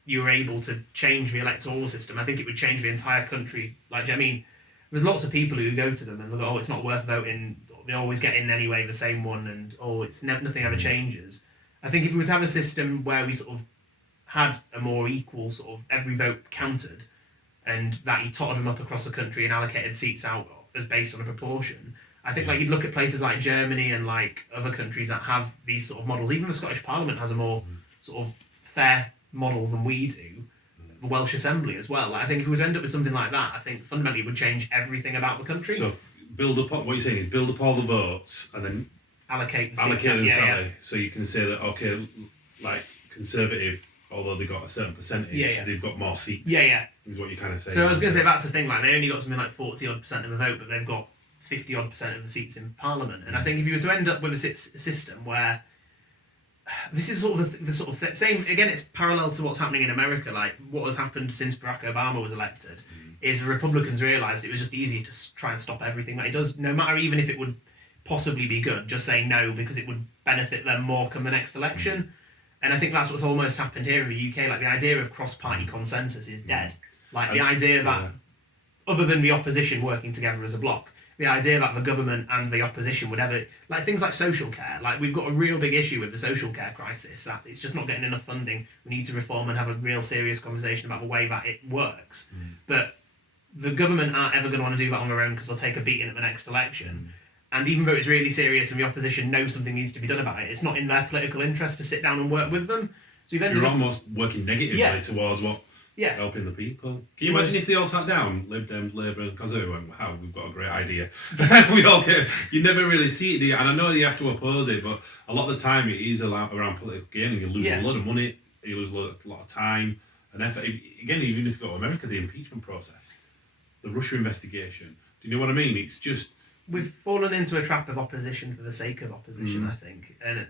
you were able to change the electoral system, I think it would change the entire country. Like, I mean, there's lots of people who go to them and they go, oh, it's not worth voting, they always get in anyway, the same one, and it's nothing ever changes. I think if we were to have a system where we sort of had a more equal sort of every vote counted, and that you totted them up across the country and allocated seats out as based on a proportion, I think like you'd look at places like Germany and like other countries that have these sort of models. Even the Scottish Parliament has a more sort of fair model than we do. The Welsh Assembly as well. Like, I think if we would end up with something like that, I think fundamentally it would change everything about the country. So what you're saying is build up all the votes and then allocate them separately. So you can say that, okay, like Conservative, although they got a certain percentage, they've got more seats. Is what you kind of say. So I was going to say that's the thing. Like they only got something like 40% of the vote, but they've got 50% of the seats in Parliament. And I think if you were to end up with a system where this is sort of the sort of same again, it's parallel to what's happening in America. Like what has happened since Barack Obama was elected is the Republicans realised it was just easy to try and stop everything that he does, no matter even if it would possibly be good. Just say no because it would benefit them more come the next election. And I think that's what's almost happened here in the UK. Like the idea of cross-party consensus is dead. Like the idea that other than the opposition working together as a bloc, the idea that the government and the opposition would ever, like things like social care, like we've got a real big issue with the social care crisis, that it's just not getting enough funding. We need to reform and have a real serious conversation about the way that it works. But the government aren't ever going to want to do that on their own because they'll take a beating at the next election. And even though it's really serious and the opposition knows something needs to be done about it, it's not in their political interest to sit down and work with them. So you're almost working negatively towards what helping the people. Can you imagine if they all sat down, Lib Dems, Labour and Conservative, went, wow, we've got a great idea. We all care. You never really see it, do you? And I know you have to oppose it, but a lot of the time it is around political gain and you lose a lot of money, you lose a lot of time and effort. Again, even if you go to America, the impeachment process, the Russia investigation, do you know what I mean? It's just... We've fallen into a trap of opposition for the sake of opposition, I think. And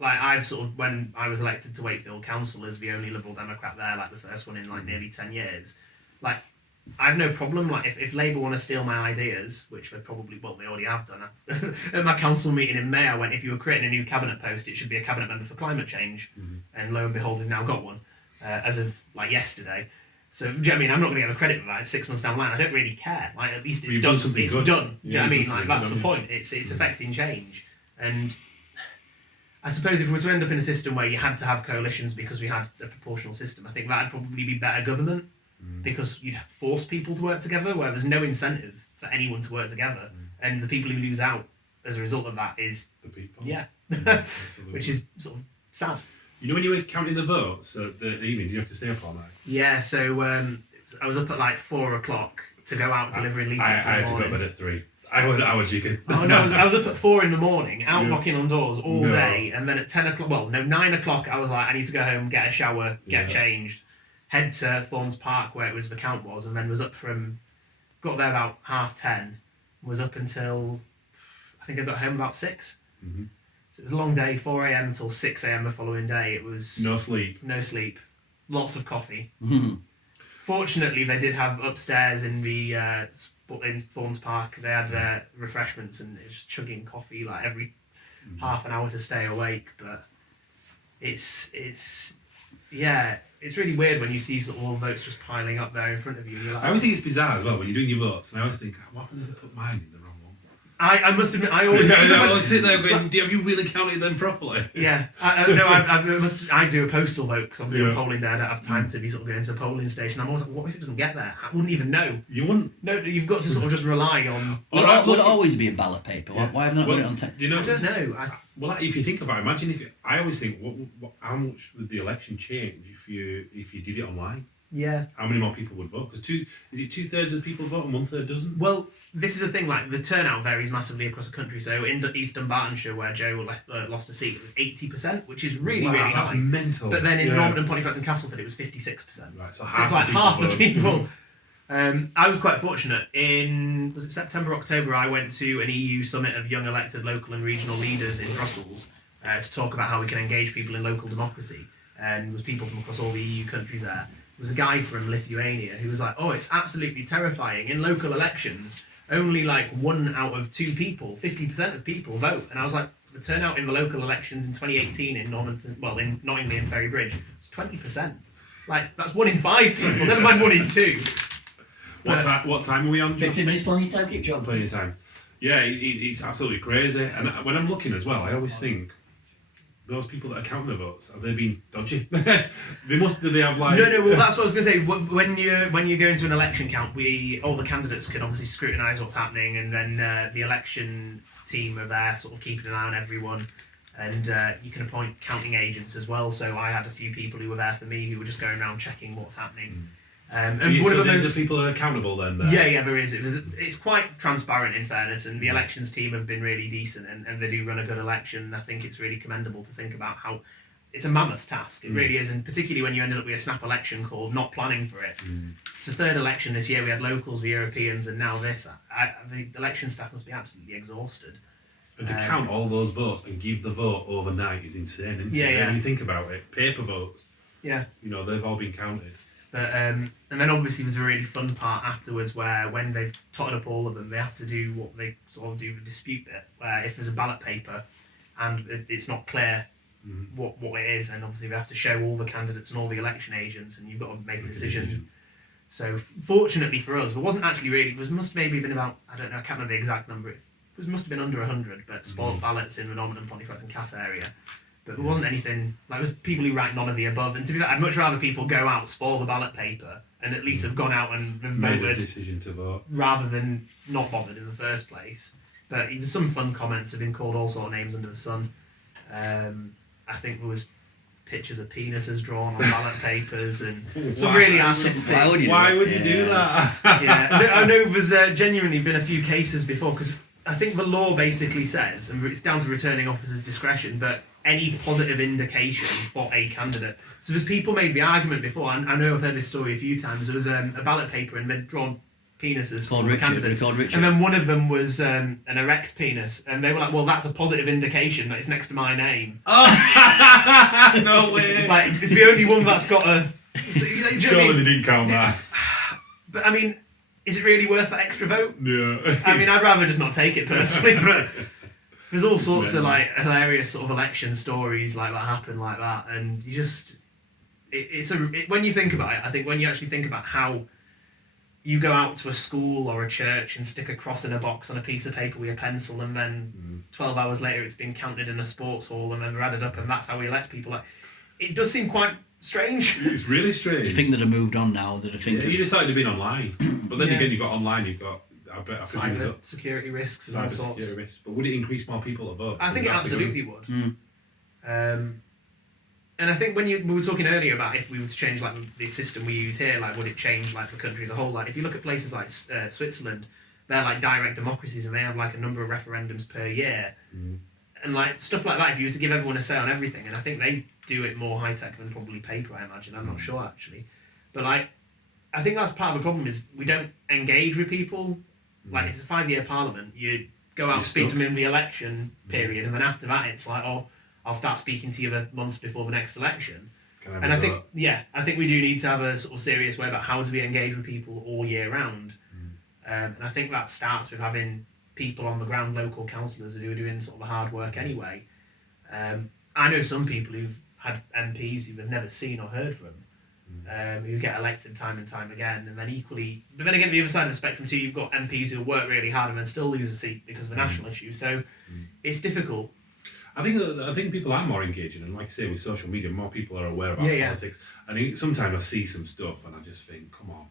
I've sort of, when I was elected to Wakefield Council as the only Liberal Democrat there, like the first one in nearly 10 years, I have no problem. If Labour want to steal my ideas, which they probably, they already have done. At my council meeting in May, I went, if you were creating a new cabinet post, it should be a cabinet member for climate change. And lo and behold, we've now got one, as of yesterday. So, do you know what I mean? I'm not going to get the credit for that. It's 6 months down the line. I don't really care. At least it's done. It's done. Do you know what I mean? That's the point. It's affecting change. And I suppose if we were to end up in a system where you had to have coalitions because we had a proportional system, I think that'd probably be better government because you'd force people to work together where there's no incentive for anyone to work together. And the people who lose out as a result of that is... the people. Yeah. Which is sort of sad. You know when you were counting the votes the evening, did you have to stay up all night? Yeah, so I was up at 4 o'clock to go out delivering leaflets I had to go to bed at 3. I would you could. Oh no, I was up at 4 in the morning, out knocking on doors all day, and then at 10 o'clock, 9 o'clock, I was like, I need to go home, get a shower, get changed, head to Thorns Park where the count was, and then was up got there about 10:30, was up until, I think I got home about 6. So it was a long day, 4 a.m. till 6 a.m. the following day. It was... No sleep. Lots of coffee. Fortunately, they did have upstairs in the in Thorns Park, they had refreshments and just chugging coffee every half an hour to stay awake. But it's really weird when you see sort of all the votes just piling up there in front of you. And you're I always think it's bizarre as well when you're doing your votes, and I always think, what happens if I put mine in the wrong one? I must admit, I always... I sit there going, have you really counted them properly? Yeah. I do a postal vote because obviously I'm polling there. I don't have time to be sort of going to a polling station. I'm always like, what if it doesn't get there? I wouldn't even know. You wouldn't? No, you've got to sort of just rely on... Would it always be a ballot paper? Yeah. Why have they not got it on tape? You know, I don't know. If you think about it, imagine I always think, how much would the election change if you did it online? Yeah. How many more people would vote? Because is it 2/3 of the people vote and 1/3 doesn't? Well, this is the thing. The turnout varies massively across the country. So in East Dunbartonshire, where Joe lost a seat, it was 80%, which is really really high. That's mental. But then in Norman and Pontefract and Castleford, it was 56%. Right. So it's half the people. I was quite fortunate. Was it September, October? I went to an EU summit of young elected local and regional leaders in Brussels to talk about how we can engage people in local democracy. And there was people from across all the EU countries there. There was a guy from Lithuania who was like, oh, it's absolutely terrifying. In local elections, only 1 out of 2 people, 50% of people vote. And I was like, the turnout in the local elections in 2018 in in Nottingham and Ferrybridge was 20%. That's 1 in 5 people, never mind 1 in 2. What time are we on? 15 minutes, plenty of time, keep John. Plenty of time. Yeah, it's absolutely crazy. And when I'm looking as well, I always think, those people that are counting the votes, have they been dodgy? Do they have No, well that's what I was going to say. When you go into an election count, all the candidates can obviously scrutinise what's happening, and then the election team are there sort of keeping an eye on everyone, and you can appoint counting agents as well. So I had a few people who were there for me who were just going around checking what's happening. And one of those people are accountable then? Yeah, there is. It's quite transparent in fairness, and the elections team have been really decent, and they do run a good election. I think it's really commendable to think about how it's a mammoth task. It really is, and particularly when you ended up with a snap election called not planning for it. It's the 3rd election this year. We had locals, the Europeans, and now this. The election staff must be absolutely exhausted. And to count all those votes and give the vote overnight is insane, isn't it? Yeah. When you think about it, paper votes. Yeah. They've all been counted. But and then obviously there's a really fun part afterwards where when they've totted up all of them, they have to do what they sort of do the dispute bit, where if there's a ballot paper and it's not clear what it is, and obviously they have to show all the candidates and all the election agents, and you've got to make a decision. So fortunately for us, there wasn't actually really. It must have maybe been about, I don't know, I can't remember the exact number. It must have been under 100, but spoiled ballots in the Norman and Pontefract and Cass area. But there wasn't anything like, it was people who write none of the above. And to be fair, I'd much rather people go out, spoil the ballot paper, and at least have gone out and Made a voted decision to vote. rather than not bothered in the first place. But even some fun comments have been called all sort of names under the sun. I think there was pictures of penises drawn on ballot papers and some really artistic. Why would you do that? Yeah, I know there's genuinely been a few cases before, because I think the law basically says, and it's down to returning officer's discretion, but any positive indication for a candidate. So there's people made the argument before, and I know I've heard this story a few times. There was a ballot paper and they'd drawn penises for the candidates, and then one of them was an erect penis, and they were like, "Well, that's a positive indication that it's next to my name." Oh, no way! Like, it's the only one that's got a. So, you know what I Surely mean? they didn't count that. But I mean, is it really worth that extra vote? Yeah. I mean, I'd rather just not take it personally, but there's all sorts of like hilarious sort of election stories like that happen like that, and you just when you think about it, I think when you actually think about how you go out to a school or a church and stick a cross in a box on a piece of paper with a pencil, and then 12 hours later it's been counted in a sports hall and then they're added up, and that's how we elect people. Like, it does seem quite strange. It's really strange. You think that have moved on now? That I think you'd have thought it'd have been online, but then again, you've got online. You've got cyber security risks and all sorts. Cyber risks. But would it increase more people to vote? I think it absolutely would. And I think we were talking earlier about if we were to change like the system we use here, like would it change like the country as a whole? Like if you look at places like Switzerland, they're like direct democracies and they have like a number of referendums per year, and like stuff like that. If you were to give everyone a say on everything, and I think they do it more high tech than probably paper, I imagine. I'm not sure actually, but like I think that's part of the problem is we don't engage with people. Like if it's a 5-year parliament, you go out and speak to them in the election period, and then after that it's like, oh, I'll start speaking to you the months before the next election. And I think we do need to have a sort of serious way about how do we engage with people all year round. And I think that starts with having people on the ground, local councillors who are doing sort of the hard work anyway. I know some people who've had MPs who they've never seen or heard from, who get elected time and time again, and then equally, but then again, the other side of the spectrum too, you've got MPs who work really hard and then still lose a seat because of a national issue. So it's difficult. I think people are more engaging, and like I say, with social media, more people are aware about politics. And sometimes I see some stuff, and I just think, come on,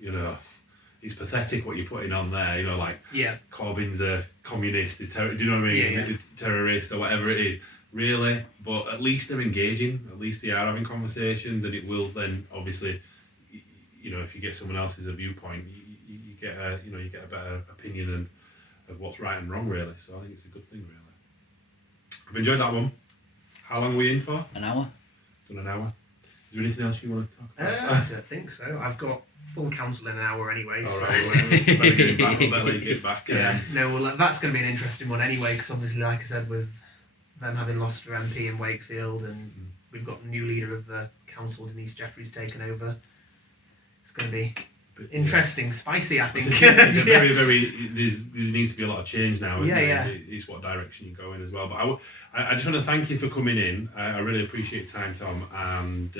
you know, it's pathetic what you're putting on there. You know, like Corbyn's a communist, do you know what I mean? Terrorist or whatever it is. Really, but at least they're engaging. At least they are having conversations, and it will then obviously, you know, if you get someone else's viewpoint, you get a better opinion of what's right and wrong. Really, so I think it's a good thing. Really. I've enjoyed that one. How long are we in for? An hour. Done an hour. Is there anything else you want to talk about? I don't think so. I've got full council in an hour anyway. All so right, better get back. I'll better get back. No, well, that's going to be an interesting one anyway, because obviously, like I said, with them having lost their MP in Wakefield, and we've got the new leader of the council, Denise Jeffries, taken over. It's going to be interesting, spicy, I think. It's very, very. There needs to be a lot of change now. Isn't it? It's what direction you go in as well. But I just want to thank you for coming in. I really appreciate your time, Tom, and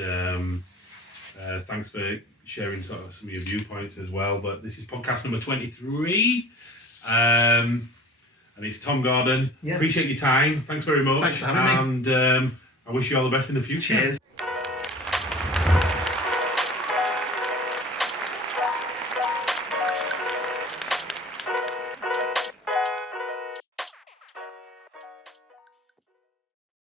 thanks for sharing sort of some of your viewpoints as well. But this is podcast number 23, and it's Tom Gordon. Appreciate your time. Thanks very much. Thanks for having me. And I wish you all the best in the future. Cheers.